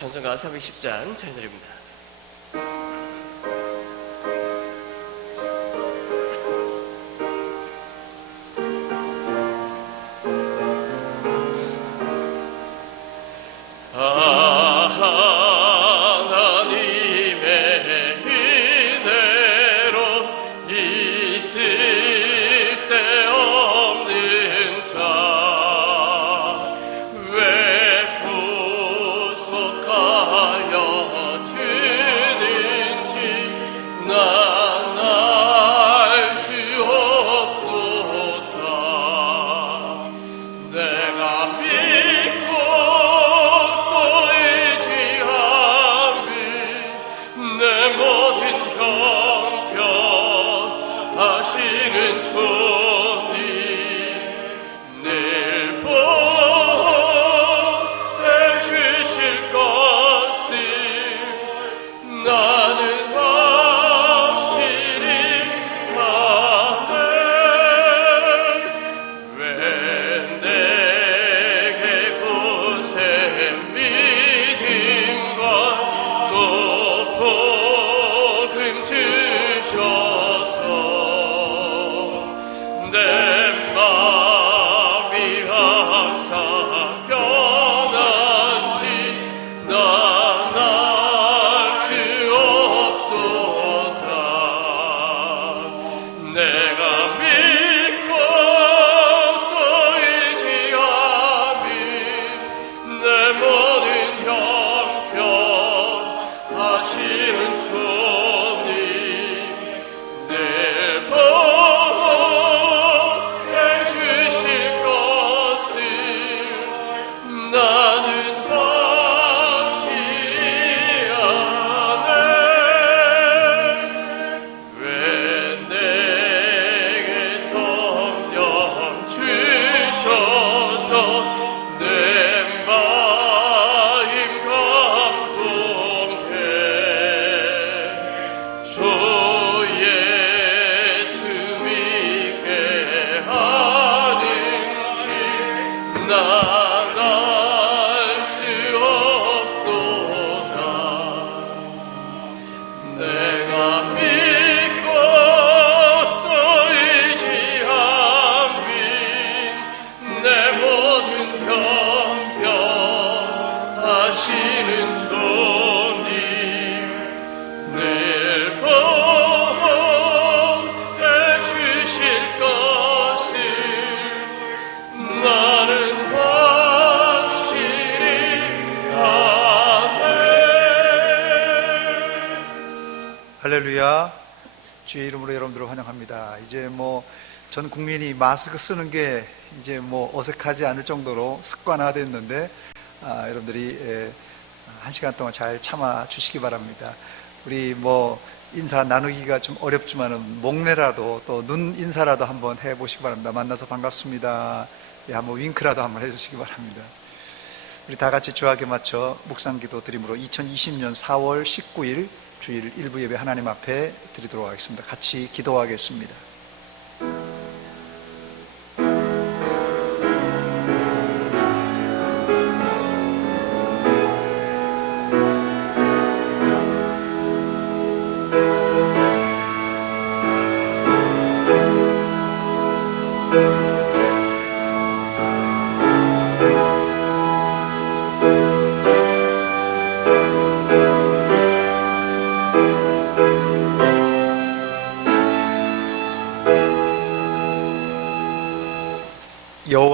찬송가 310장 잘 드립니다. 할렐루야. 주의 이름으로 여러분들을 환영합니다. 이제 전 국민이 마스크 쓰는 게 이제 어색하지 않을 정도로 습관화됐는데 여러분들이 한 시간 동안 잘 참아 주시기 바랍니다. 우리 인사 나누기가 좀 어렵지만은 목례라도 또 눈 인사라도 한번 해보시기 바랍니다. 만나서 반갑습니다. 한번 윙크라도 한번 해주시기 바랍니다. 우리 다 같이 주하게 맞춰 묵상기도 드림으로 2020년 4월 19일 주일 일부 예배 하나님 앞에 드리도록 하겠습니다. 같이 기도하겠습니다.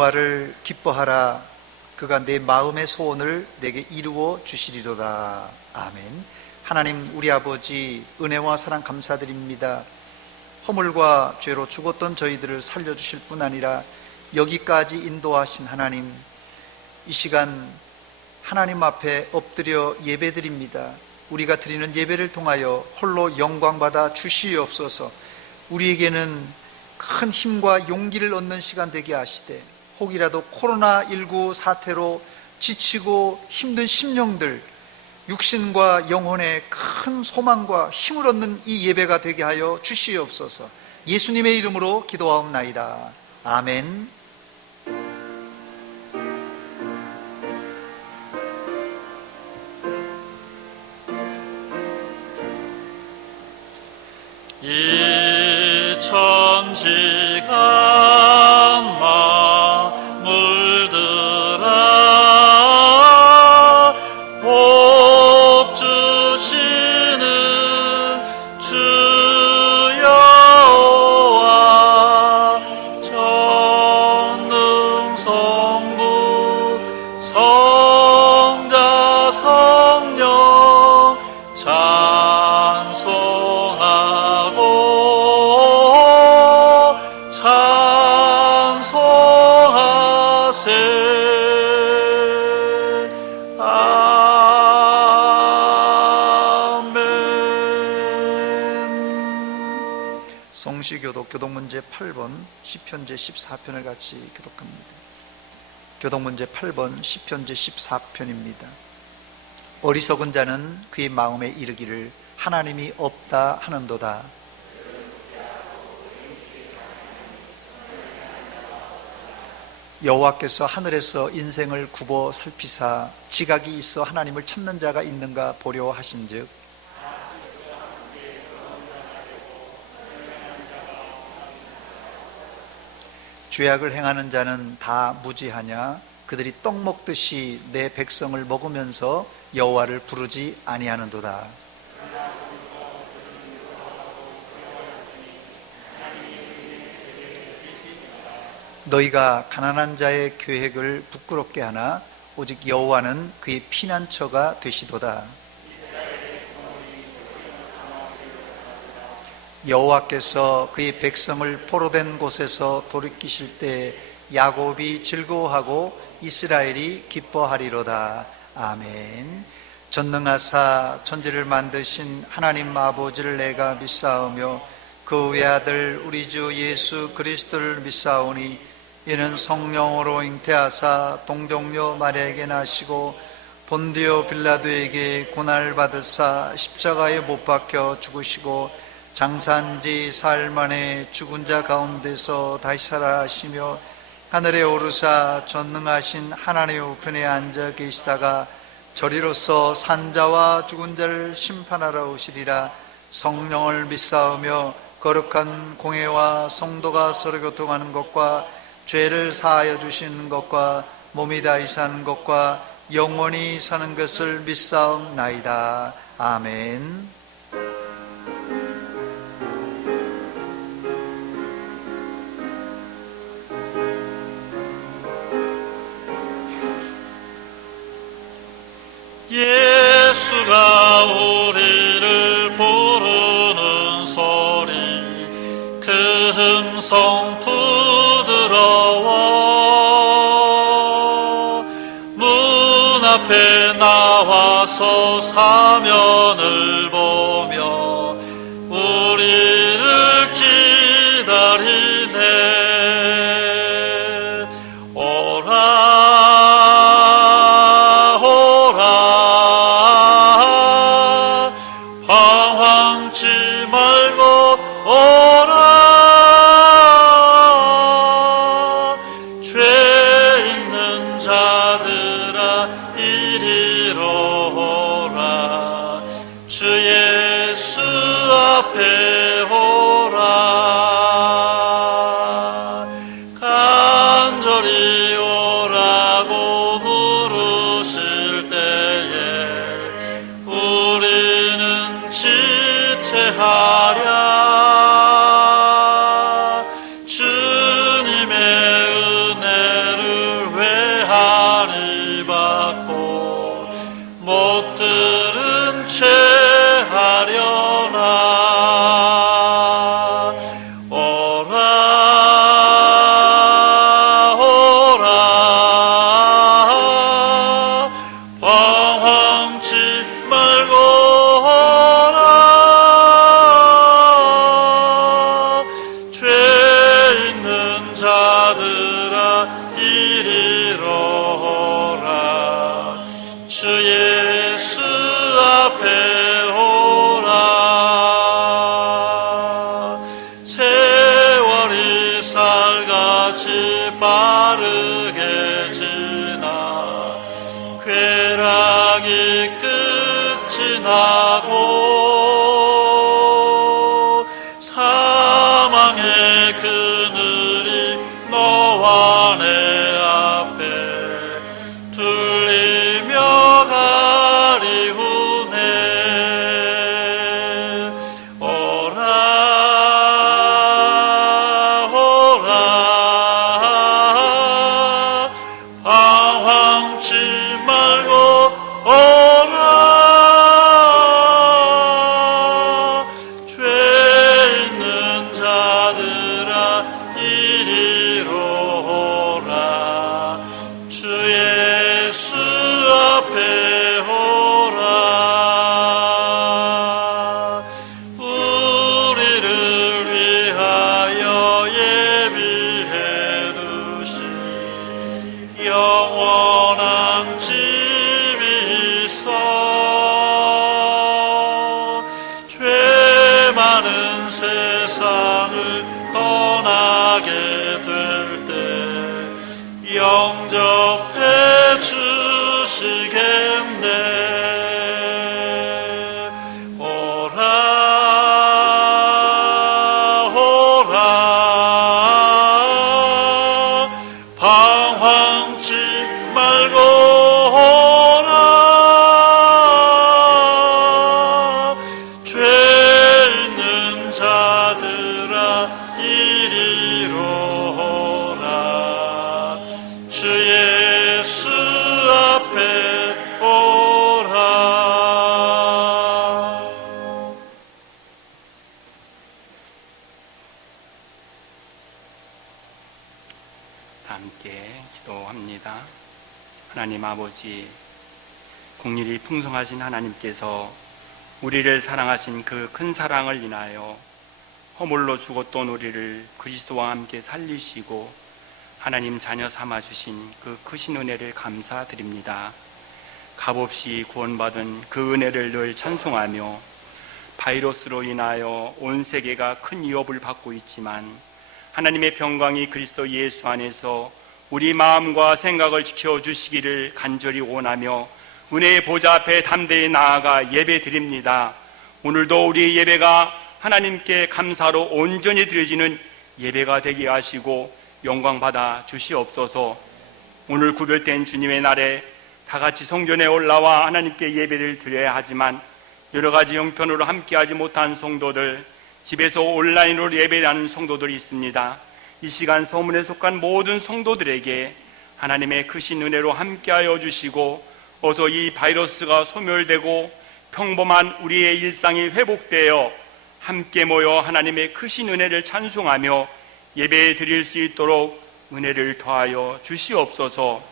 여호와를 기뻐하라. 그가 내 마음의 소원을 내게 이루어 주시리로다. 아멘. 하나님 우리 아버지, 은혜와 사랑 감사드립니다. 허물과 죄로 죽었던 저희들을 살려주실 뿐 아니라 여기까지 인도하신 하나님, 이 시간 하나님 앞에 엎드려 예배드립니다. 우리가 드리는 예배를 통하여 홀로 영광받아 주시옵소서. 우리에게는 큰 힘과 용기를 얻는 시간 되게 하시되, 혹이라도 코로나19 사태로 지치고 힘든 심령들, 육신과 영혼의 큰 소망과 힘을 얻는 이 예배가 되게 하여 주시옵소서. 예수님의 이름으로 기도하옵나이다. 아멘. 이 천지가 물들어 복 주시는 주 여호와, 전능성부 성자 성령 찬송하세. 아멘. 성시교독 교독문제 8번 시편제 14편을 같이 교독합니다. 교독문제 8번 시편제 14편입니다. 어리석은 자는 그의 마음에 이르기를 하나님이 없다 하는도다. 여호와께서 하늘에서 인생을 굽어 살피사 지각이 있어 하나님을 찾는 자가 있는가 보려 하신즉, 죄악을 행하는 자는 다 무지하냐? 그들이 떡 먹듯이 내 백성을 먹으면서 여호와를 부르지 아니하는도다. 너희가 가난한 자의 계획을 부끄럽게 하나 오직 여호와는 그의 피난처가 되시도다. 여호와께서 그의 백성을 포로된 곳에서 돌이키실 때 야곱이 즐거워하고 이스라엘이 기뻐하리로다. 아멘. 전능하사 천지를 만드신 하나님 아버지를 내가 믿사오며 그 외아들 우리 주 예수 그리스도를 믿사오니, 이는 성령으로 잉태하사 동정녀 마리아에게 나시고 본디오 빌라도에게 고난을 받으사 십자가에 못 박혀 죽으시고 장사한 지 사흘 만에 죽은 자 가운데서 다시 살아나시며 하늘에 오르사 전능하신 하나님의 우편에 앉아 계시다가 저리로서 산자와 죽은 자를 심판하러 오시리라. 성령을 믿사오며 거룩한 공회와 성도가 서로 교통하는 것과 죄를 사하여 주시는 것과 몸이 다시 사는 것과 영원히 사는 것을 믿사옵나이다. 아멘. 예수가 우리를 부르는 소리, 그 음성 부드러워. 문 앞에 나와서 사면을 보며 우리를 기다리네. 주의 주 예수 앞에 오라. 세월이 살같이 빠르게 지나 쾌락이 끝이 나고 사망의 그늘이 너와 내 앞에 둘리며 가리우네. 오라 오라 방황치 말고 오라. 죄 있는 자들아 이리로 오라. 주 예수 앞에 오라. 우리를 위하여 예비해 두신 영원한 집이 있어. 죄 많은 세상을 떠나게 될 때 영접해 주시겠네. 오라 오라 방황치 말고 오라. 죄 있는 자들아 이리로 오라. 주 예수 앞에 오라. 함께 기도합니다. 하나님 아버지, 긍휼이 풍성하신 하나님께서 우리를 사랑하신 그 큰 사랑을 인하여 허물로 죽었던 우리를 그리스도와 함께 살리시고 하나님 자녀 삼아주신 그 크신 은혜를 감사드립니다. 값없이 구원받은 그 은혜를 늘 찬송하며 바이러스로 인하여 온 세계가 큰 위협을 받고 있지만 하나님의 평강이 그리스도 예수 안에서 우리 마음과 생각을 지켜주시기를 간절히 원하며 은혜의 보좌 앞에 담대히 나아가 예배드립니다. 오늘도 우리의 예배가 하나님께 감사로 온전히 드려지는 예배가 되게 하시고 영광받아 주시옵소서. 오늘 구별된 주님의 날에 다같이 성전에 올라와 하나님께 예배를 드려야 하지만 여러 가지 형편으로 함께하지 못한 성도들, 집에서 온라인으로 예배하는 성도들이 있습니다. 이 시간 서문에 속한 모든 성도들에게 하나님의 크신 은혜로 함께하여 주시고 어서 이 바이러스가 소멸되고 평범한 우리의 일상이 회복되어 함께 모여 하나님의 크신 은혜를 찬송하며 예배 드릴 수 있도록 은혜를 더하여 주시옵소서.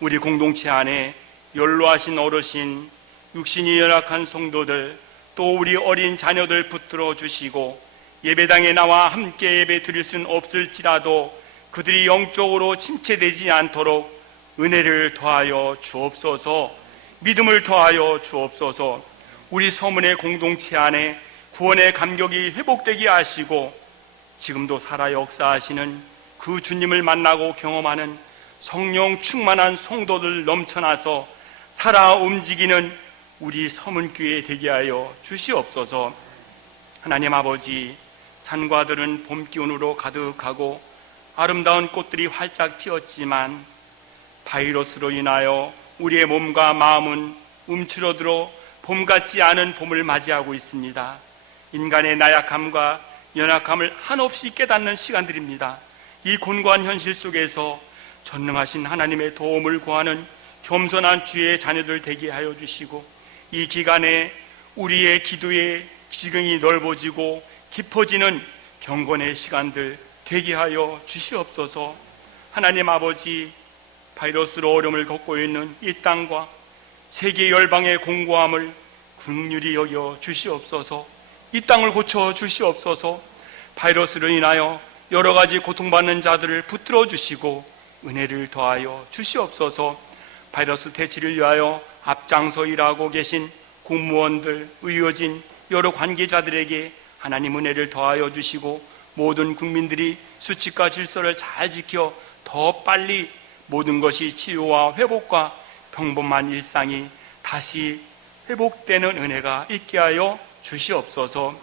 우리 공동체 안에 연로하신 어르신, 육신이 열악한 성도들, 또 우리 어린 자녀들 붙들어 주시고 예배당에 나와 함께 예배 드릴 수는 없을지라도 그들이 영적으로 침체되지 않도록 은혜를 더하여 주옵소서. 믿음을 더하여 주옵소서. 우리 서문의 공동체 안에 구원의 감격이 회복되게 하시고 지금도 살아 역사하시는 그 주님을 만나고 경험하는 성령 충만한 성도들 넘쳐나서 살아 움직이는 우리 서문교회 되게 하여 주시옵소서. 하나님 아버지, 산과 들은 봄 기운으로 가득하고 아름다운 꽃들이 활짝 피었지만 바이러스로 인하여 우리의 몸과 마음은 움츠러들어 봄 같지 않은 봄을 맞이하고 있습니다. 인간의 나약함과 연약함을 한없이 깨닫는 시간들입니다. 이 곤고한 현실 속에서 전능하신 하나님의 도움을 구하는 겸손한 주의 자녀들 되게 하여 주시고 이 기간에 우리의 기도의 지경이 넓어지고 깊어지는 경건의 시간들 되게 하여 주시옵소서. 하나님 아버지, 바이러스로 어려움을 겪고 있는 이 땅과 세계 열방의 공고함을 긍휼히 여겨 주시옵소서. 이 땅을 고쳐 주시옵소서. 바이러스로 인하여 여러 가지 고통받는 자들을 붙들어 주시고 은혜를 더하여 주시옵소서. 바이러스 퇴치를 위하여 앞장서 일하고 계신 공무원들, 의료진, 여러 관계자들에게 하나님 은혜를 더하여 주시고 모든 국민들이 수칙과 질서를 잘 지켜 더 빨리 모든 것이 치유와 회복과 평범한 일상이 다시 회복되는 은혜가 있게 하여 주시옵소서.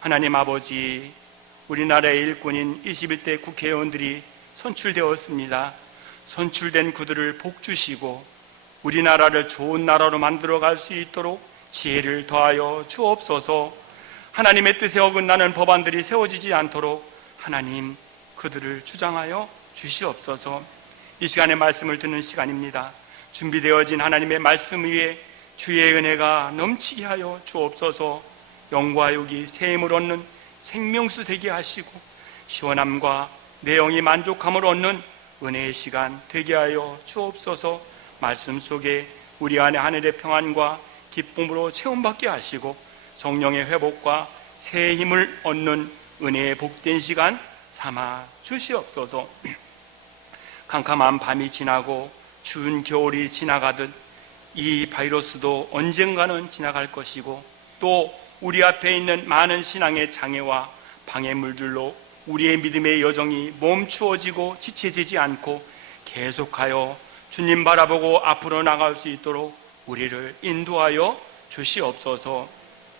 하나님 아버지, 우리나라의 일꾼인 21대 국회의원들이 선출되었습니다. 선출된 그들을 복 주시고 우리나라를 좋은 나라로 만들어 갈 수 있도록 지혜를 더하여 주옵소서. 하나님의 뜻에 어긋나는 법안들이 세워지지 않도록 하나님 그들을 주장하여 주시옵소서. 이 시간에 말씀을 듣는 시간입니다. 준비되어진 하나님의 말씀 위에 주의 은혜가 넘치게 하여 주옵소서. 영과 육이 새 힘을 얻는 생명수 되게 하시고 시원함과 내 영이 만족함을 얻는 은혜의 시간 되게 하여 주옵소서. 말씀 속에 우리 안에 하늘의 평안과 기쁨으로 체험받게 하시고 성령의 회복과 새 힘을 얻는 은혜의 복된 시간 삼아 주시옵소서. 캄캄한 밤이 지나고 추운 겨울이 지나가듯 이 바이러스도 언젠가는 지나갈 것이고 또 우리 앞에 있는 많은 신앙의 장애와 방해물들로 우리의 믿음의 여정이 멈추어지고 지체되지 않고 계속하여 주님 바라보고 앞으로 나갈 수 있도록 우리를 인도하여 주시옵소서.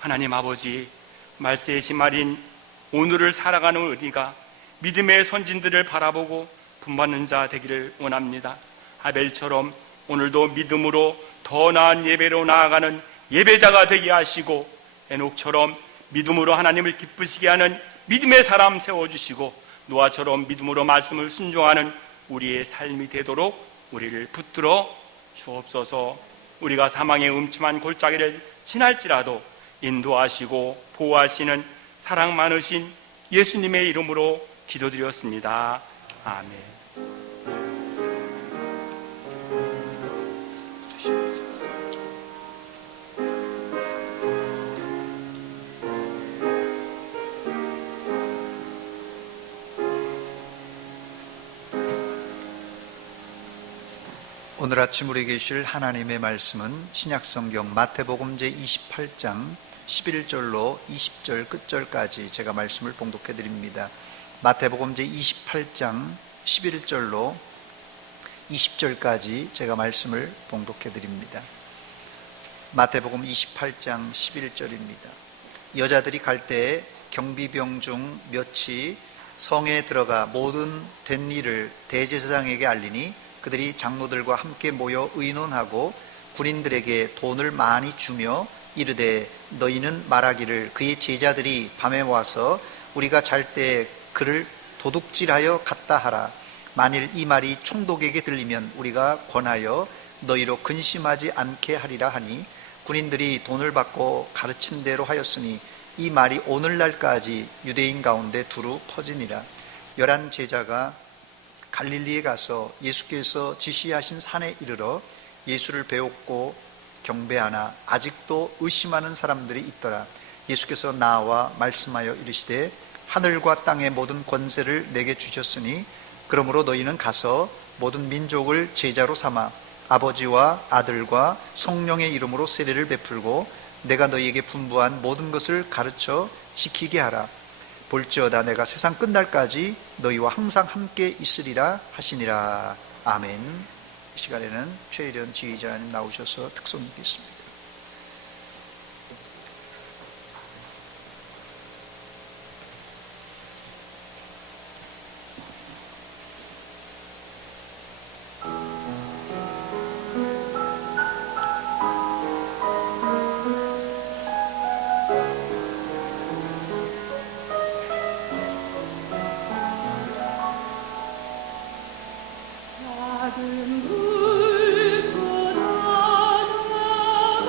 하나님 아버지, 말세의 말인 오늘을 살아가는 우리가 믿음의 선진들을 바라보고 분받는 자 되기를 원합니다. 아벨처럼 오늘도 믿음으로 더 나은 예배로 나아가는 예배자가 되게 하시고 에녹처럼 믿음으로 하나님을 기쁘시게 하는 믿음의 사람 세워주시고 노아처럼 믿음으로 말씀을 순종하는 우리의 삶이 되도록 우리를 붙들어 주옵소서. 우리가 사망의 음침한 골짜기를 지날지라도 인도하시고 보호하시는 사랑 많으신 예수님의 이름으로 기도드렸습니다. 아멘. 오늘 아침 우리에게 주실 하나님의 말씀은 신약성경 마태복음 제28장 11절로 20절 끝절까지 제가 말씀을 봉독해 드립니다. 마태복음 제28장 11절로 20절까지 제가 말씀을 봉독해 드립니다. 마태복음 28장 11절입니다. 여자들이 갈 때에 경비병 중 몇이 성에 들어가 모든 된 일을 대제사장에게 알리니 그들이 장로들과 함께 모여 의논하고 군인들에게 돈을 많이 주며 이르되 너희는 말하기를 그의 제자들이 밤에 와서 우리가 잘 때 그를 도둑질하여 갔다 하라. 만일 이 말이 총독에게 들리면 우리가 권하여 너희로 근심하지 않게 하리라 하니 군인들이 돈을 받고 가르친 대로 하였으니 이 말이 오늘날까지 유대인 가운데 두루 퍼지니라. 11 제자가 갈릴리에 가서 예수께서 지시하신 산에 이르러 예수를 배웠고 경배하나 아직도 의심하는 사람들이 있더라. 예수께서 나와 말씀하여 이르시되 하늘과 땅의 모든 권세를 내게 주셨으니 그러므로 너희는 가서 모든 민족을 제자로 삼아 아버지와 아들과 성령의 이름으로 세례를 베풀고 내가 너희에게 분부한 모든 것을 가르쳐 지키게 하라. 볼지어다 내가 세상 끝날까지 너희와 항상 함께 있으리라 하시니라. 아멘. 이 시간에는 최일현 지휘자님 나오셔서 특송 읽겠습니다. 작은 불꽃 하나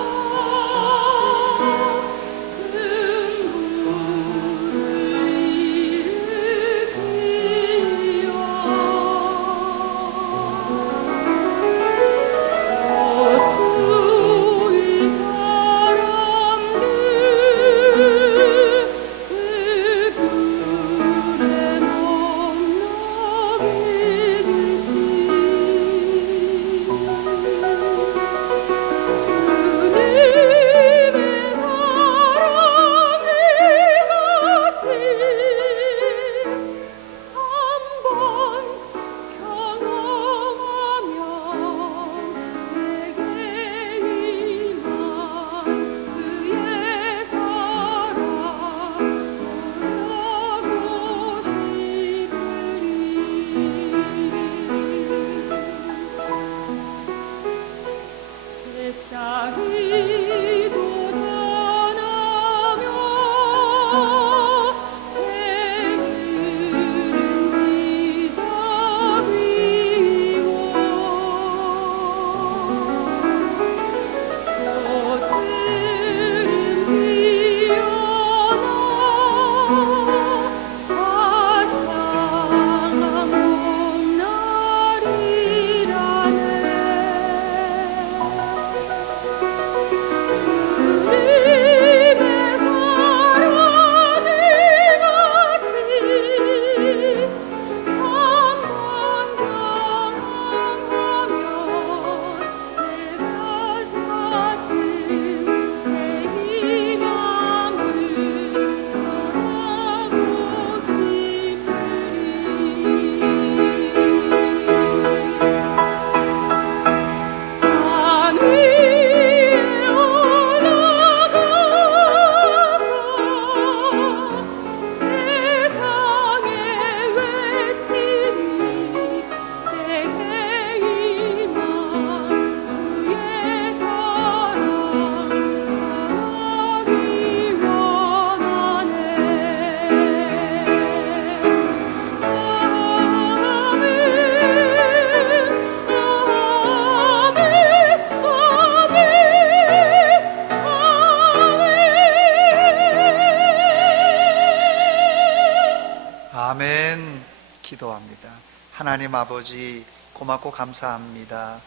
아멘. 기도합니다. 하나님 아버지, 고맙고 감사합니다.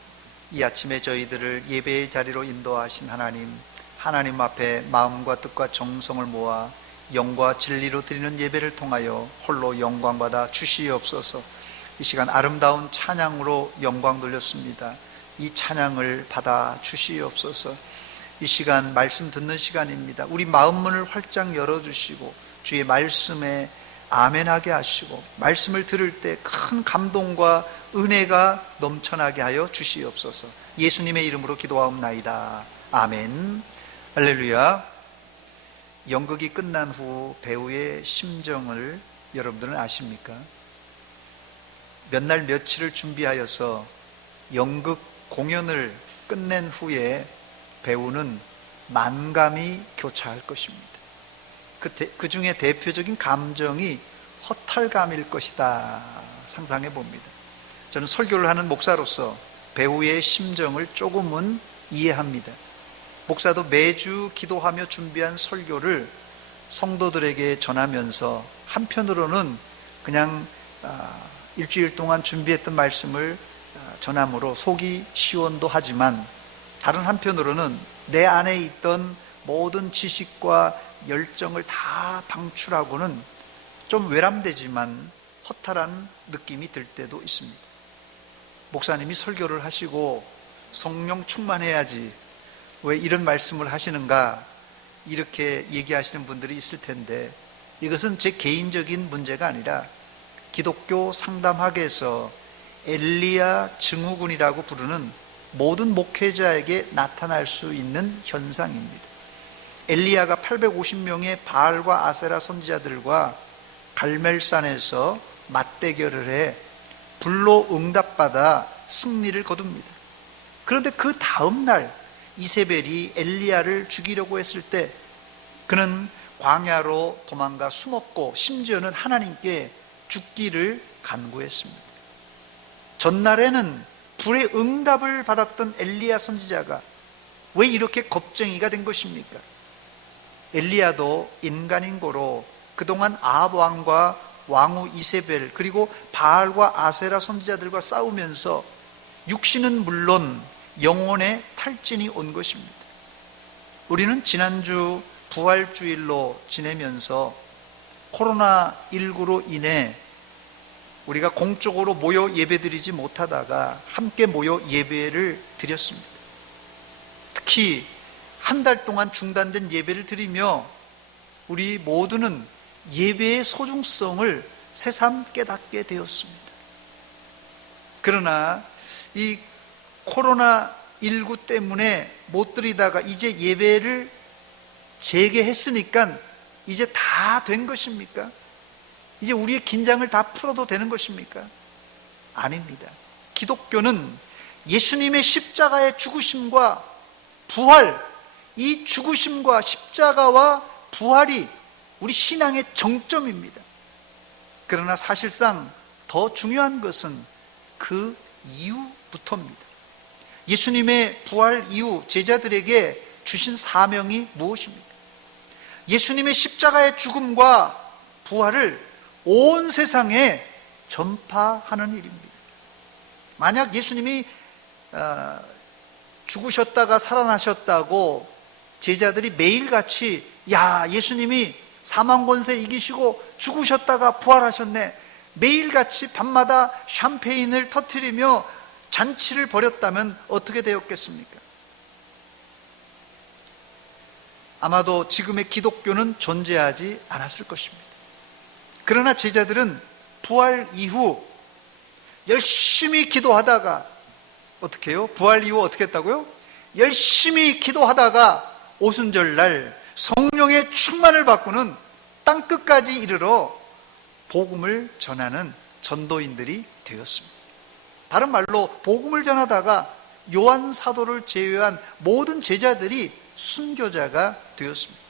이 아침에 저희들을 예배의 자리로 인도하신 하나님, 하나님 앞에 마음과 뜻과 정성을 모아 영과 진리로 드리는 예배를 통하여 홀로 영광받아 주시옵소서. 이 시간 아름다운 찬양으로 영광 돌렸습니다. 이 찬양을 받아 주시옵소서. 이 시간 말씀 듣는 시간입니다. 우리 마음 문을 활짝 열어주시고 주의 말씀에 아멘하게 하시고 말씀을 들을 때 큰 감동과 은혜가 넘쳐나게 하여 주시옵소서. 예수님의 이름으로 기도하옵나이다. 아멘. 할렐루야. 연극이 끝난 후 배우의 심정을 여러분들은 아십니까? 몇 날 며칠을 준비하여서 연극 공연을 끝낸 후에 배우는 만감이 교차할 것입니다. 그 중에 대표적인 감정이 허탈감일 것이다 상상해 봅니다. 저는 설교를 하는 목사로서 배우의 심정을 조금은 이해합니다. 목사도 매주 기도하며 준비한 설교를 성도들에게 전하면서 한편으로는 그냥 일주일 동안 준비했던 말씀을 전함으로 속이 시원도 하지만 다른 한편으로는 내 안에 있던 모든 지식과 열정을 다 방출하고는 좀 외람되지만 허탈한 느낌이 들 때도 있습니다. 목사님이 설교를 하시고 성령 충만해야지 왜 이런 말씀을 하시는가 이렇게 얘기하시는 분들이 있을 텐데, 이것은 제 개인적인 문제가 아니라 기독교 상담학에서 엘리야 증후군이라고 부르는 모든 목회자에게 나타날 수 있는 현상입니다. 엘리야가 850명의 바알과 아세라 선지자들과 갈멜산에서 맞대결을 해 불로 응답받아 승리를 거둡니다. 그런데 그 다음 날 이세벨이 엘리야를 죽이려고 했을 때 그는 광야로 도망가 숨었고 심지어는 하나님께 죽기를 간구했습니다. 전날에는 불의 응답을 받았던 엘리야 선지자가 왜 이렇게 겁쟁이가 된 것입니까? 엘리야도 인간인 고로 그동안 아합 왕과 왕후 이세벨 그리고 바알과 아세라 선지자들과 싸우면서 육신은 물론 영혼의 탈진이 온 것입니다. 우리는 지난주 부활주일로 지내면서 코로나19로 인해 우리가 공적으로 모여 예배드리지 못하다가 함께 모여 예배를 드렸습니다. 특히 한 달 동안 중단된 예배를 드리며 우리 모두는 예배의 소중성을 새삼 깨닫게 되었습니다. 그러나 이 코로나19 때문에 못 드리다가 이제 예배를 재개했으니까 이제 다 된 것입니까? 이제 우리의 긴장을 다 풀어도 되는 것입니까? 아닙니다. 기독교는 예수님의 십자가의 죽으심과 부활, 이 죽으심과 십자가와 부활이 우리 신앙의 정점입니다. 그러나 사실상 더 중요한 것은 그 이후부터입니다. 예수님의 부활 이후 제자들에게 주신 사명이 무엇입니까? 예수님의 십자가의 죽음과 부활을 온 세상에 전파하는 일입니다. 만약 예수님이 죽으셨다가 살아나셨다고 제자들이 매일같이 야, 예수님이 사망 권세 이기시고 죽으셨다가 부활하셨네, 매일같이 밤마다 샴페인을 터뜨리며 잔치를 벌였다면 어떻게 되었겠습니까? 아마도 지금의 기독교는 존재하지 않았을 것입니다. 그러나 제자들은 부활 이후 열심히 기도하다가 어떻게 해요? 부활 이후 어떻게 했다고요? 열심히 기도하다가 오순절날 성령의 충만을 받고는 땅끝까지 이르러 복음을 전하는 전도인들이 되었습니다. 다른 말로 복음을 전하다가 요한 사도를 제외한 모든 제자들이 순교자가 되었습니다.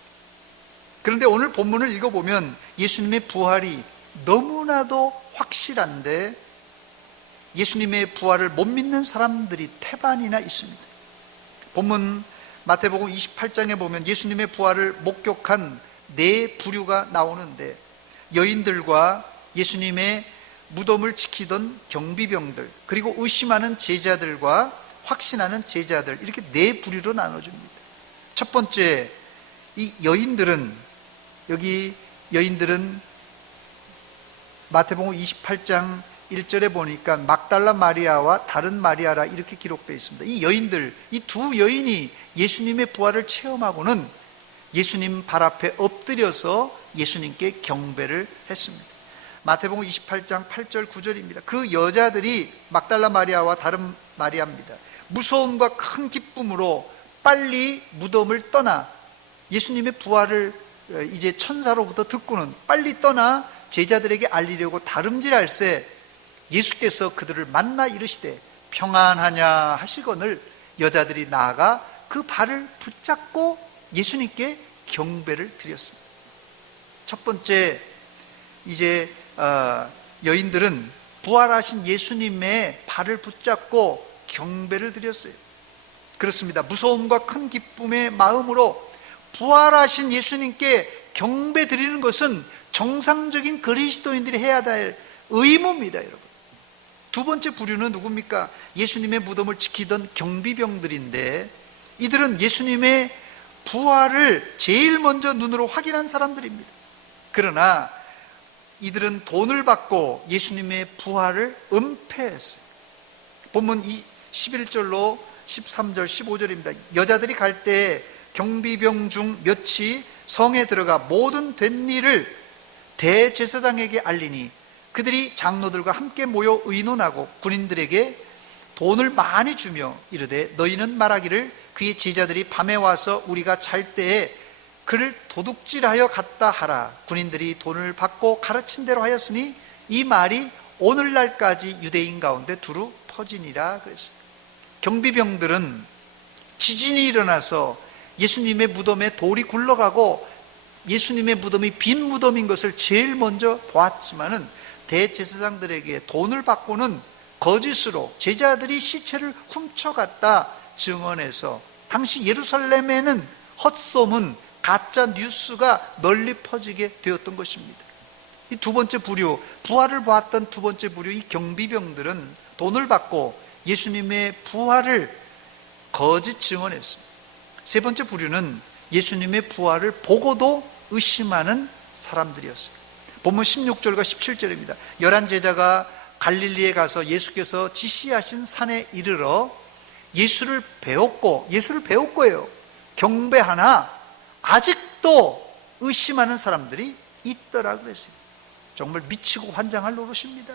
그런데 오늘 본문을 읽어보면 예수님의 부활이 너무나도 확실한데 예수님의 부활을 못 믿는 사람들이 태반이나 있습니다. 본문 마태복음 28장에 보면 예수님의 부활을 목격한 네 부류가 나오는데 여인들과 예수님의 무덤을 지키던 경비병들, 그리고 의심하는 제자들과 확신하는 제자들, 이렇게 네 부류로 나눠줍니다. 첫 번째, 이 여인들은, 여기 여인들은 마태복음 28장 1절에 보니까 막달라 마리아와 다른 마리아라 이렇게 기록되어 있습니다. 이 여인들, 이 두 여인이 예수님의 부활을 체험하고는 예수님 발 앞에 엎드려서 예수님께 경배를 했습니다. 마태복음 28장 8절 9절입니다. 그 여자들이 막달라 마리아와 다른 마리아입니다. 무서움과 큰 기쁨으로 빨리 무덤을 떠나 예수님의 부활을 이제 천사로부터 듣고는 빨리 떠나 제자들에게 알리려고 다름질할새 예수께서 그들을 만나 이르시되 평안하냐 하시거늘 여자들이 나아가 그 발을 붙잡고 예수님께 경배를 드렸습니다. 첫 번째, 이제 여인들은 부활하신 예수님의 발을 붙잡고 경배를 드렸어요. 그렇습니다. 무서움과 큰 기쁨의 마음으로 부활하신 예수님께 경배 드리는 것은 정상적인 그리스도인들이 해야 될 의무입니다, 여러분. 두 번째 부류는 누굽니까? 예수님의 무덤을 지키던 경비병들인데 이들은 예수님의 부활을 제일 먼저 눈으로 확인한 사람들입니다. 그러나 이들은 돈을 받고 예수님의 부활을 은폐했어요. 본문 11절로 13절, 15절입니다. 여자들이 갈 때 경비병 중 몇이 성에 들어가 모든 된 일을 대제사장에게 알리니 그들이 장로들과 함께 모여 의논하고 군인들에게 돈을 많이 주며 이르되 너희는 말하기를 그의 제자들이 밤에 와서 우리가 잘 때에 그를 도둑질하여 갔다 하라. 군인들이 돈을 받고 가르친 대로 하였으니 이 말이 오늘날까지 유대인 가운데 두루 퍼지니라 그랬어요. 경비병들은 지진이 일어나서 예수님의 무덤에 돌이 굴러가고 예수님의 무덤이 빈 무덤인 것을 제일 먼저 보았지만은 대제사장들에게 돈을 받고는 거짓으로 제자들이 시체를 훔쳐갔다 증언해서 당시 예루살렘에는 헛소문, 가짜 뉴스가 널리 퍼지게 되었던 것입니다. 이 두 번째 부류, 부활을 보았던 두 번째 부류, 이 경비병들은 돈을 받고 예수님의 부활을 거짓 증언했습니다. 세 번째 부류는 예수님의 부활을 보고도 의심하는 사람들이었어요. 본문 16절과 17절입니다. 11제자가 갈릴리에 가서 예수께서 지시하신 산에 이르러 예수를 배웠고요. 경배하나 아직도 의심하는 사람들이 있더라 그랬어요. 정말 미치고 환장할 노릇입니다.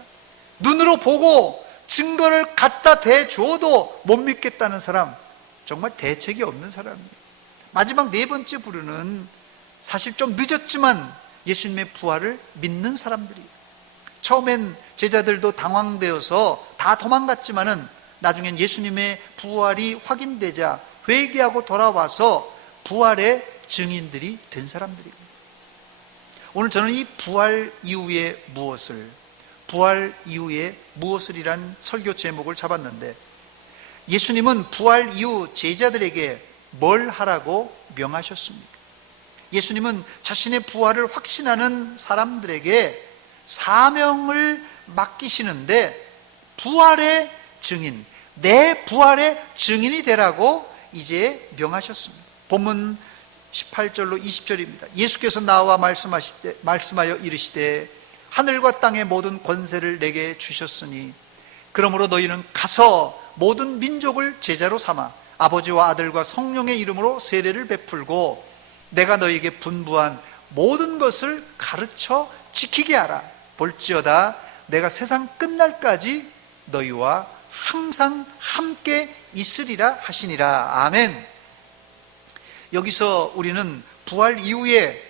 눈으로 보고 증거를 갖다 대줘도 못 믿겠다는 사람, 정말 대책이 없는 사람이에요. 마지막 네 번째 부류는 사실 좀 늦었지만 예수님의 부활을 믿는 사람들이에요. 처음엔 제자들도 당황되어서 다 도망갔지만은 나중엔 예수님의 부활이 확인되자 회개하고 돌아와서 부활의 증인들이 된 사람들입니다. 오늘 저는 이 부활 이후에 무엇을이란 설교 제목을 잡았는데, 예수님은 부활 이후 제자들에게 뭘 하라고 명하셨습니까? 예수님은 자신의 부활을 확신하는 사람들에게 사명을 맡기시는데, 부활의 증인, 내 부활의 증인이 되라고 이제 명하셨습니다. 본문 18절로 20절입니다. 예수께서 나와 말씀하여 이르시되 하늘과 땅의 모든 권세를 내게 주셨으니 그러므로 너희는 가서 모든 민족을 제자로 삼아 아버지와 아들과 성령의 이름으로 세례를 베풀고 내가 너희에게 분부한 모든 것을 가르쳐 지키게 하라. 볼지어다 내가 세상 끝날까지 너희와 항상 함께 있으리라 하시니라. 아멘. 여기서 우리는 부활 이후에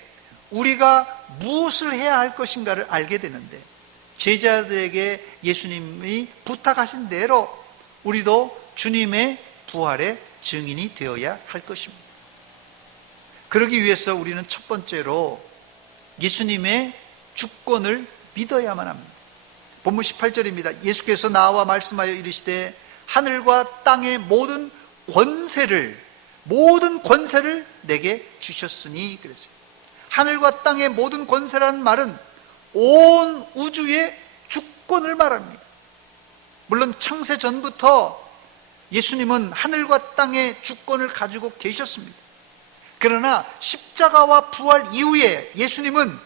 우리가 무엇을 해야 할 것인가를 알게 되는데, 제자들에게 예수님이 부탁하신 대로 우리도 주님의 부활의 증인이 되어야 할 것입니다. 그러기 위해서 우리는 첫 번째로 예수님의 주권을 믿어야만 합니다. 본문 18절입니다. 예수께서 나와 말씀하여 이르시되 하늘과 땅의 모든 권세를 내게 주셨으니 그랬어요. 하늘과 땅의 모든 권세라는 말은 온 우주의 주권을 말합니다. 물론 창세 전부터 예수님은 하늘과 땅의 주권을 가지고 계셨습니다. 그러나 십자가와 부활 이후에 예수님은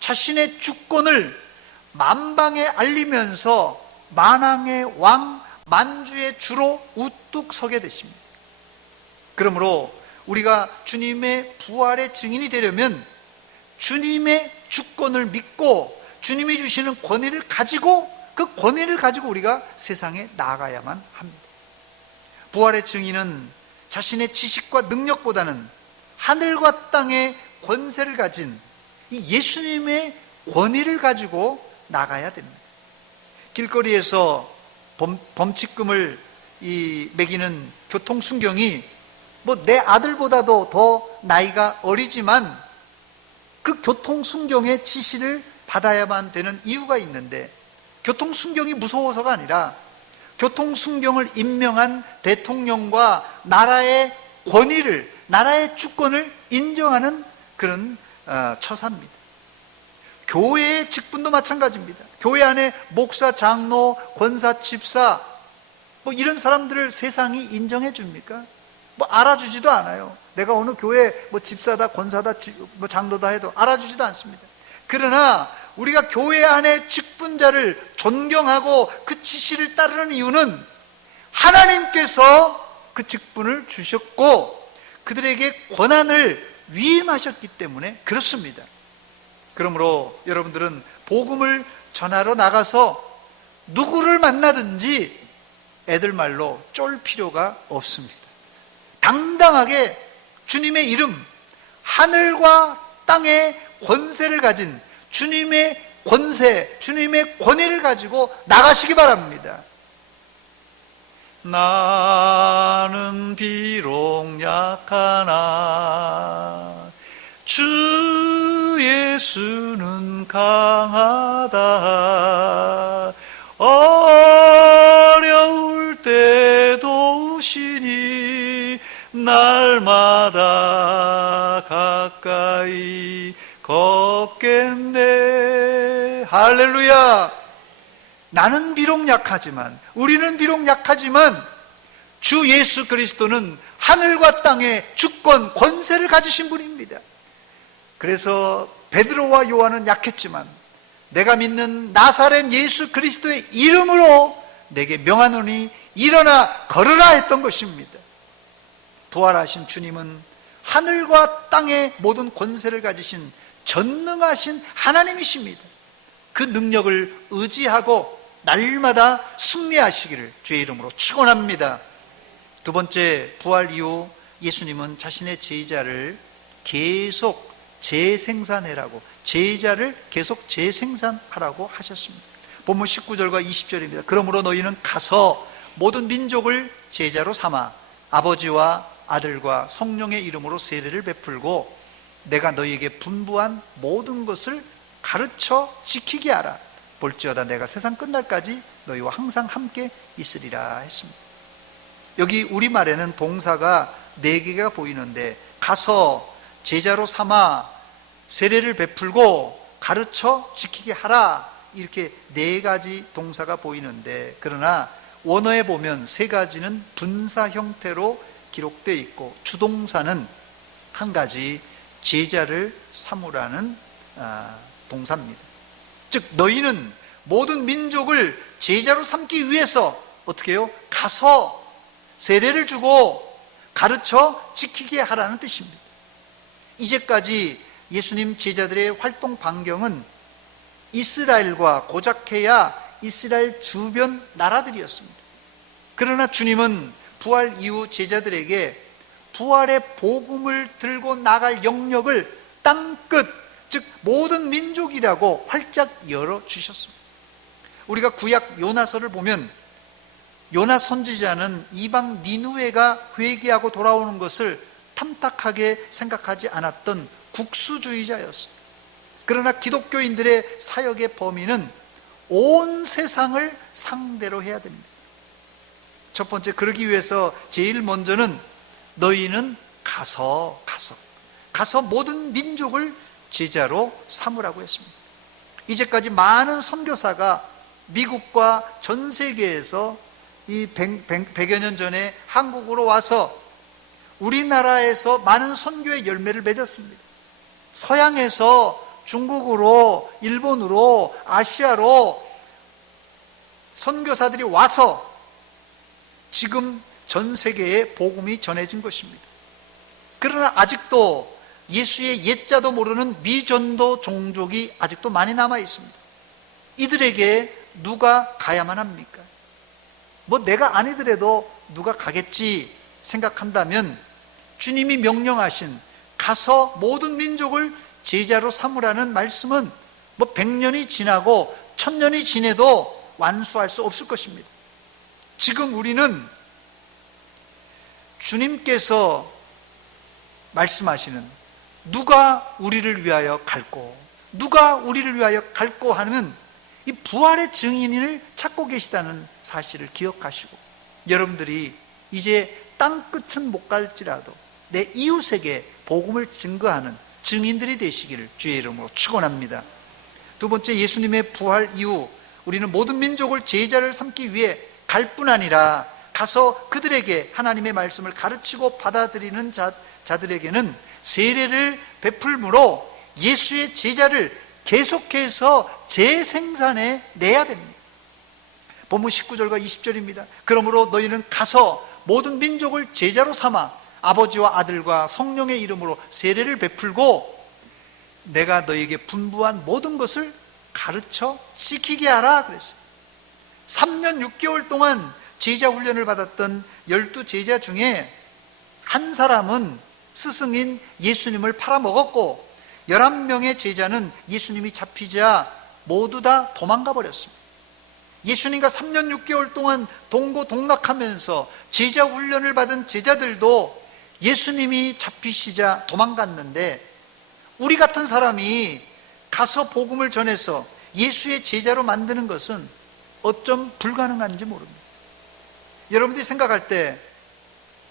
자신의 주권을 만방에 알리면서 만왕의 왕, 만주의 주로 우뚝 서게 되십니다. 그러므로 우리가 주님의 부활의 증인이 되려면 주님의 주권을 믿고 주님이 주시는 권위를 가지고, 그 권위를 가지고 우리가 세상에 나아가야만 합니다. 부활의 증인은 자신의 지식과 능력보다는 하늘과 땅의 권세를 가진 이 예수님의 권위를 가지고 나가야 됩니다. 길거리에서 범칙금을 매기는 교통순경이 내 아들보다도 더 나이가 어리지만 그 교통순경의 지시를 받아야만 되는 이유가 있는데, 교통순경이 무서워서가 아니라 교통순경을 임명한 대통령과 나라의 권위를, 나라의 주권을 인정하는 그런 처사입니다. 교회의 직분도 마찬가지입니다. 교회 안에 목사, 장로, 권사, 집사 이런 사람들을 세상이 인정해 줍니까? 알아주지도 않아요. 내가 어느 교회 집사다, 권사다, 장로다 해도 알아주지도 않습니다. 그러나 우리가 교회 안에 직분자를 존경하고 그 지시를 따르는 이유는 하나님께서 그 직분을 주셨고 그들에게 권한을 위임하셨기 때문에 그렇습니다. 그러므로 여러분들은 복음을 전하러 나가서 누구를 만나든지 애들 말로 쫄 필요가 없습니다. 당당하게 주님의 이름, 하늘과 땅의 권세를 가진 주님의 권세, 주님의 권위를 가지고 나가시기 바랍니다. 나는 비록 약하나 주 예수는 강하다. 어려울 때 도우시니 날마다 가까이 걷겠네. 할렐루야. 나는 비록 약하지만, 우리는 비록 약하지만 주 예수 그리스도는 하늘과 땅의 주권, 권세를 가지신 분입니다. 그래서 베드로와 요한은 약했지만 내가 믿는 나사렛 예수 그리스도의 이름으로 내게 명하노니 일어나 걸으라 했던 것입니다. 부활하신 주님은 하늘과 땅의 모든 권세를 가지신 전능하신 하나님이십니다. 그 능력을 의지하고 날마다 승리하시기를 주의 이름으로 축원합니다. 두 번째, 부활 이후 예수님은 자신의 제자를 계속 재생산해라고, 제자를 계속 재생산하라고 하셨습니다. 본문 19절과 20절입니다. 그러므로 너희는 가서 모든 민족을 제자로 삼아 아버지와 아들과 성령의 이름으로 세례를 베풀고 내가 너희에게 분부한 모든 것을 가르쳐 지키게 하라. 볼지어다 내가 세상 끝날까지 너희와 항상 함께 있으리라 했습니다. 여기 우리말에는 동사가 4개가 보이는데 가서 제자로 삼아 세례를 베풀고 가르쳐 지키게 하라, 이렇게 4가지 동사가 보이는데, 그러나 원어에 보면 3가지는 분사 형태로 기록되어 있고 주동사는 한 가지 제자를 삼으라는 동사입니다. 즉 너희는 모든 민족을 제자로 삼기 위해서 어떻게 해요? 가서 세례를 주고 가르쳐 지키게 하라는 뜻입니다. 이제까지 예수님 제자들의 활동 반경은 이스라엘과 고작해야 이스라엘 주변 나라들이었습니다. 그러나 주님은 부활 이후 제자들에게 부활의 복음을 들고 나갈 영역을 땅끝, 즉 모든 민족이라고 활짝 열어주셨습니다. 우리가 구약 요나서를 보면 요나 선지자는 이방 니누에가 회개하고 돌아오는 것을 탐탁하게 생각하지 않았던 국수주의자였습니다. 그러나 기독교인들의 사역의 범위는 온 세상을 상대로 해야 됩니다. 첫 번째, 그러기 위해서 제일 먼저는 너희는 가서 모든 민족을 제자로 삼으라고 했습니다. 이제까지 많은 선교사가 미국과 전 세계에서 이 100여 년 전에 한국으로 와서 우리나라에서 많은 선교의 열매를 맺었습니다. 서양에서 중국으로, 일본으로, 아시아로 선교사들이 와서 지금 전 세계에 복음이 전해진 것입니다. 그러나 아직도 예수의 옛자도 모르는 미전도 종족이 아직도 많이 남아 있습니다. 이들에게 누가 가야만 합니까? 뭐 내가 아니더라도 누가 가겠지 생각한다면 주님이 명령하신 가서 모든 민족을 제자로 삼으라는 말씀은 뭐 100년이 지나고 1000년이 지내도 완수할 수 없을 것입니다. 지금 우리는 주님께서 말씀하시는 누가 우리를 위하여 갈고, 누가 우리를 위하여 갈고 하면 이 부활의 증인을 찾고 계시다는 사실을 기억하시고, 여러분들이 이제 땅끝은 못 갈지라도 내 이웃에게 복음을 증거하는 증인들이 되시기를 주의 이름으로 축원합니다. 두 번째, 예수님의 부활 이후 우리는 모든 민족을 제자를 삼기 위해 갈 뿐 아니라 가서 그들에게 하나님의 말씀을 가르치고 받아들이는 자들에게는 세례를 베풀므로 예수의 제자를 계속해서 재생산해 내야 됩니다. 본문 19절과 20절입니다. 그러므로 너희는 가서 모든 민족을 제자로 삼아 아버지와 아들과 성령의 이름으로 세례를 베풀고 내가 너희에게 분부한 모든 것을 가르쳐 지키게 하라 그랬어요. 3년 6개월 동안 제자 훈련을 받았던 12제자 중에 한 사람은 스승인 예수님을 팔아먹었고 11명의 제자는 예수님이 잡히자 모두 다 도망가 버렸습니다. 예수님과 3년 6개월 동안 동고동락하면서 제자 훈련을 받은 제자들도 예수님이 잡히시자 도망갔는데, 우리 같은 사람이 가서 복음을 전해서 예수의 제자로 만드는 것은 어쩜 불가능한지 모릅니다. 여러분들이 생각할 때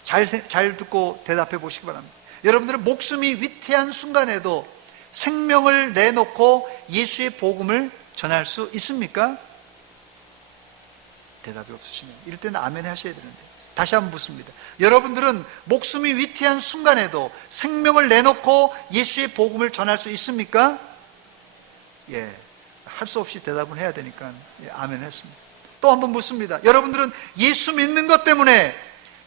잘 듣고 대답해 보시기 바랍니다. 여러분들은 목숨이 위태한 순간에도 생명을 내놓고 예수의 복음을 전할 수 있습니까? 대답이 없으시면 이럴 때는 아멘 하셔야 되는데, 다시 한번 묻습니다. 여러분들은 목숨이 위태한 순간에도 생명을 내놓고 예수의 복음을 전할 수 있습니까? 예, 할 수 없이 대답을 해야 되니까 아멘 했습니다. 또 한번 묻습니다. 여러분들은 예수 믿는 것 때문에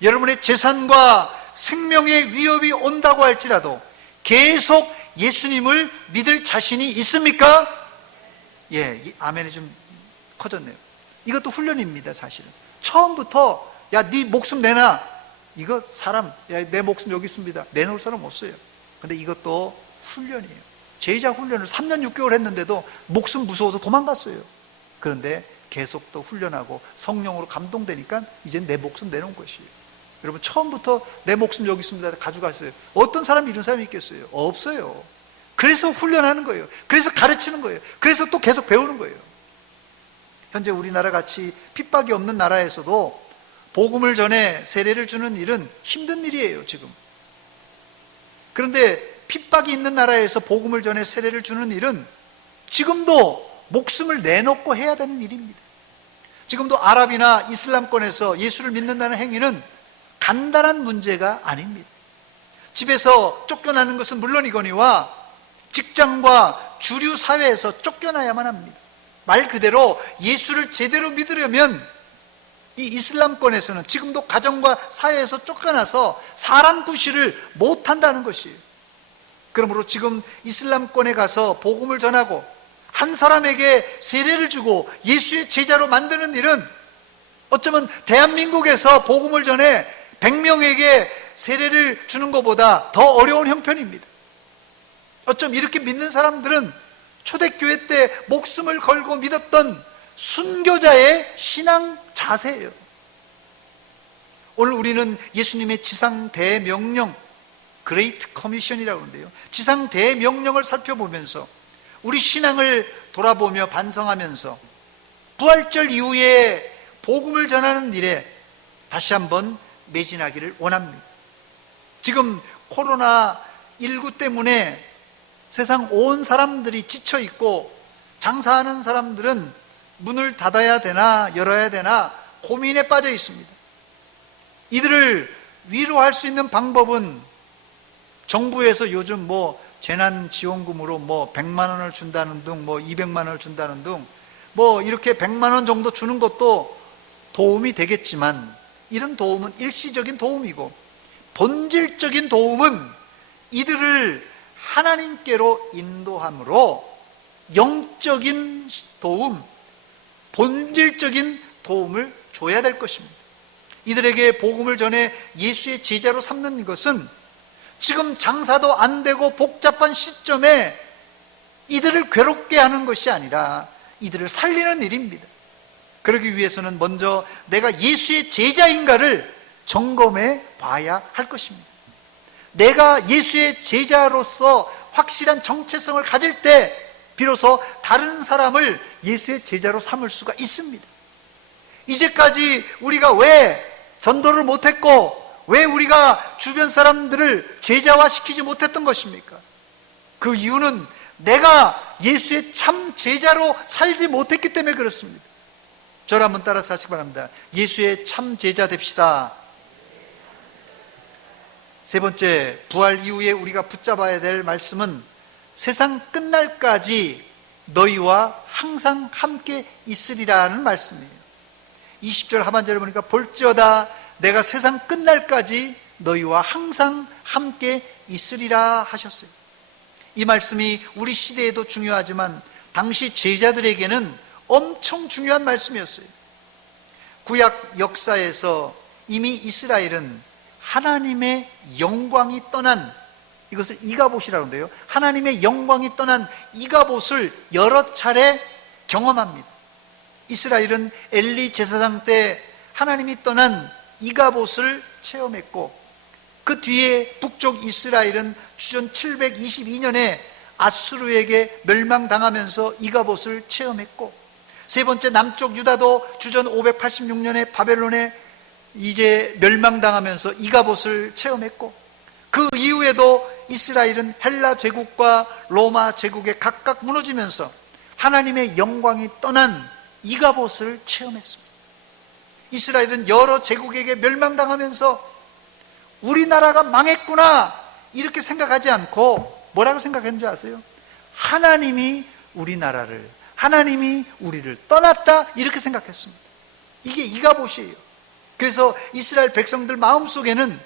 여러분의 재산과 생명의 위협이 온다고 할지라도 계속 예수님을 믿을 자신이 있습니까? 예, 아멘이 좀 커졌네요. 이것도 훈련입니다. 사실은 처음부터 야, 네 목숨 내놔, 이거 사람, 야, 내 목숨 여기 있습니다, 내놓을 사람 없어요. 근데 이것도 훈련이에요. 제자 훈련을 3년 6개월 했는데도 목숨 무서워서 도망갔어요. 그런데 계속 또 훈련하고 성령으로 감동되니까 이제 내 목숨 내놓은 것이에요. 여러분, 처음부터 내 목숨 여기 있습니다 가져가세요. 어떤 사람이 이런 사람이 있겠어요? 없어요. 그래서 훈련하는 거예요. 그래서 가르치는 거예요. 그래서 또 계속 배우는 거예요. 현재 우리나라 같이 핍박이 없는 나라에서도 복음을 전해 세례를 주는 일은 힘든 일이에요, 지금. 그런데 핍박이 있는 나라에서 복음을 전해 세례를 주는 일은 지금도 목숨을 내놓고 해야 되는 일입니다. 지금도 아랍이나 이슬람권에서 예수를 믿는다는 행위는 간단한 문제가 아닙니다. 집에서 쫓겨나는 것은 물론이거니와 직장과 주류 사회에서 쫓겨나야만 합니다. 말 그대로 예수를 제대로 믿으려면 이 이슬람권에서는 지금도 가정과 사회에서 쫓겨나서 사람 구실을 못한다는 것이에요. 그러므로 지금 이슬람권에 가서 복음을 전하고 한 사람에게 세례를 주고 예수의 제자로 만드는 일은 어쩌면 대한민국에서 복음을 전해 100명에게 세례를 주는 것보다 더 어려운 형편입니다. 어쩜 이렇게 믿는 사람들은 초대교회 때 목숨을 걸고 믿었던 순교자의 신앙 자세예요. 오늘 우리는 예수님의 지상 대명령, 그레이트 커미션이라고 하는데요, 지상 대명령을 살펴보면서 우리 신앙을 돌아보며 반성하면서 부활절 이후에 복음을 전하는 일에 다시 한번 매진하기를 원합니다. 지금 코로나19 때문에 세상 온 사람들이 지쳐있고 장사하는 사람들은 문을 닫아야 되나 열어야 되나 고민에 빠져 있습니다. 이들을 위로할 수 있는 방법은 정부에서 요즘 재난지원금으로 100만 원을 준다는 등 200만 원을 준다는 등 이렇게 100만 원 정도 주는 것도 도움이 되겠지만 이런 도움은 일시적인 도움이고 본질적인 도움은 이들을 하나님께로 인도함으로 영적인 도움, 본질적인 도움을 줘야 될 것입니다. 이들에게 복음을 전해 예수의 제자로 삼는 것은 지금 장사도 안 되고 복잡한 시점에 이들을 괴롭게 하는 것이 아니라 이들을 살리는 일입니다. 그러기 위해서는 먼저 내가 예수의 제자인가를 점검해 봐야 할 것입니다. 내가 예수의 제자로서 확실한 정체성을 가질 때 비로소 다른 사람을 예수의 제자로 삼을 수가 있습니다. 이제까지 우리가 왜 전도를 못했고 왜 우리가 주변 사람들을 제자화시키지 못했던 것입니까? 그 이유는 내가 예수의 참 제자로 살지 못했기 때문에 그렇습니다. 저를 한번 따라서 하시기 바랍니다. 예수의 참 제자 됩시다. 세 번째, 부활 이후에 우리가 붙잡아야 될 말씀은 세상 끝날까지 너희와 항상 함께 있으리라는 말씀이에요. 20절 하반절을 보니까 볼지어다 내가 세상 끝날까지 너희와 항상 함께 있으리라 하셨어요. 이 말씀이 우리 시대에도 중요하지만 당시 제자들에게는 엄청 중요한 말씀이었어요. 구약 역사에서 이미 이스라엘은 하나님의 영광이 떠난, 이것을 이가봇이라고 하는데요, 하나님의 영광이 떠난 이가봇을 여러 차례 경험합니다. 이스라엘은 엘리 제사장 때 하나님이 떠난 이가봇을 체험했고, 그 뒤에 북쪽 이스라엘은 주전 722년에 아수르에게 멸망당하면서 이가봇을 체험했고, 세 번째 남쪽 유다도 주전 586년에 바벨론에 이제 멸망당하면서 이가봇을 체험했고, 그 이후에도 이스라엘은 헬라 제국과 로마 제국에 각각 무너지면서 하나님의 영광이 떠난 이가봇을 체험했습니다. 이스라엘은 여러 제국에게 멸망당하면서 우리나라가 망했구나 이렇게 생각하지 않고 뭐라고 생각했는지 아세요? 하나님이 우리나라를, 하나님이 우리를 떠났다 이렇게 생각했습니다. 이게 이가봇이에요. 그래서 이스라엘 백성들 마음속에는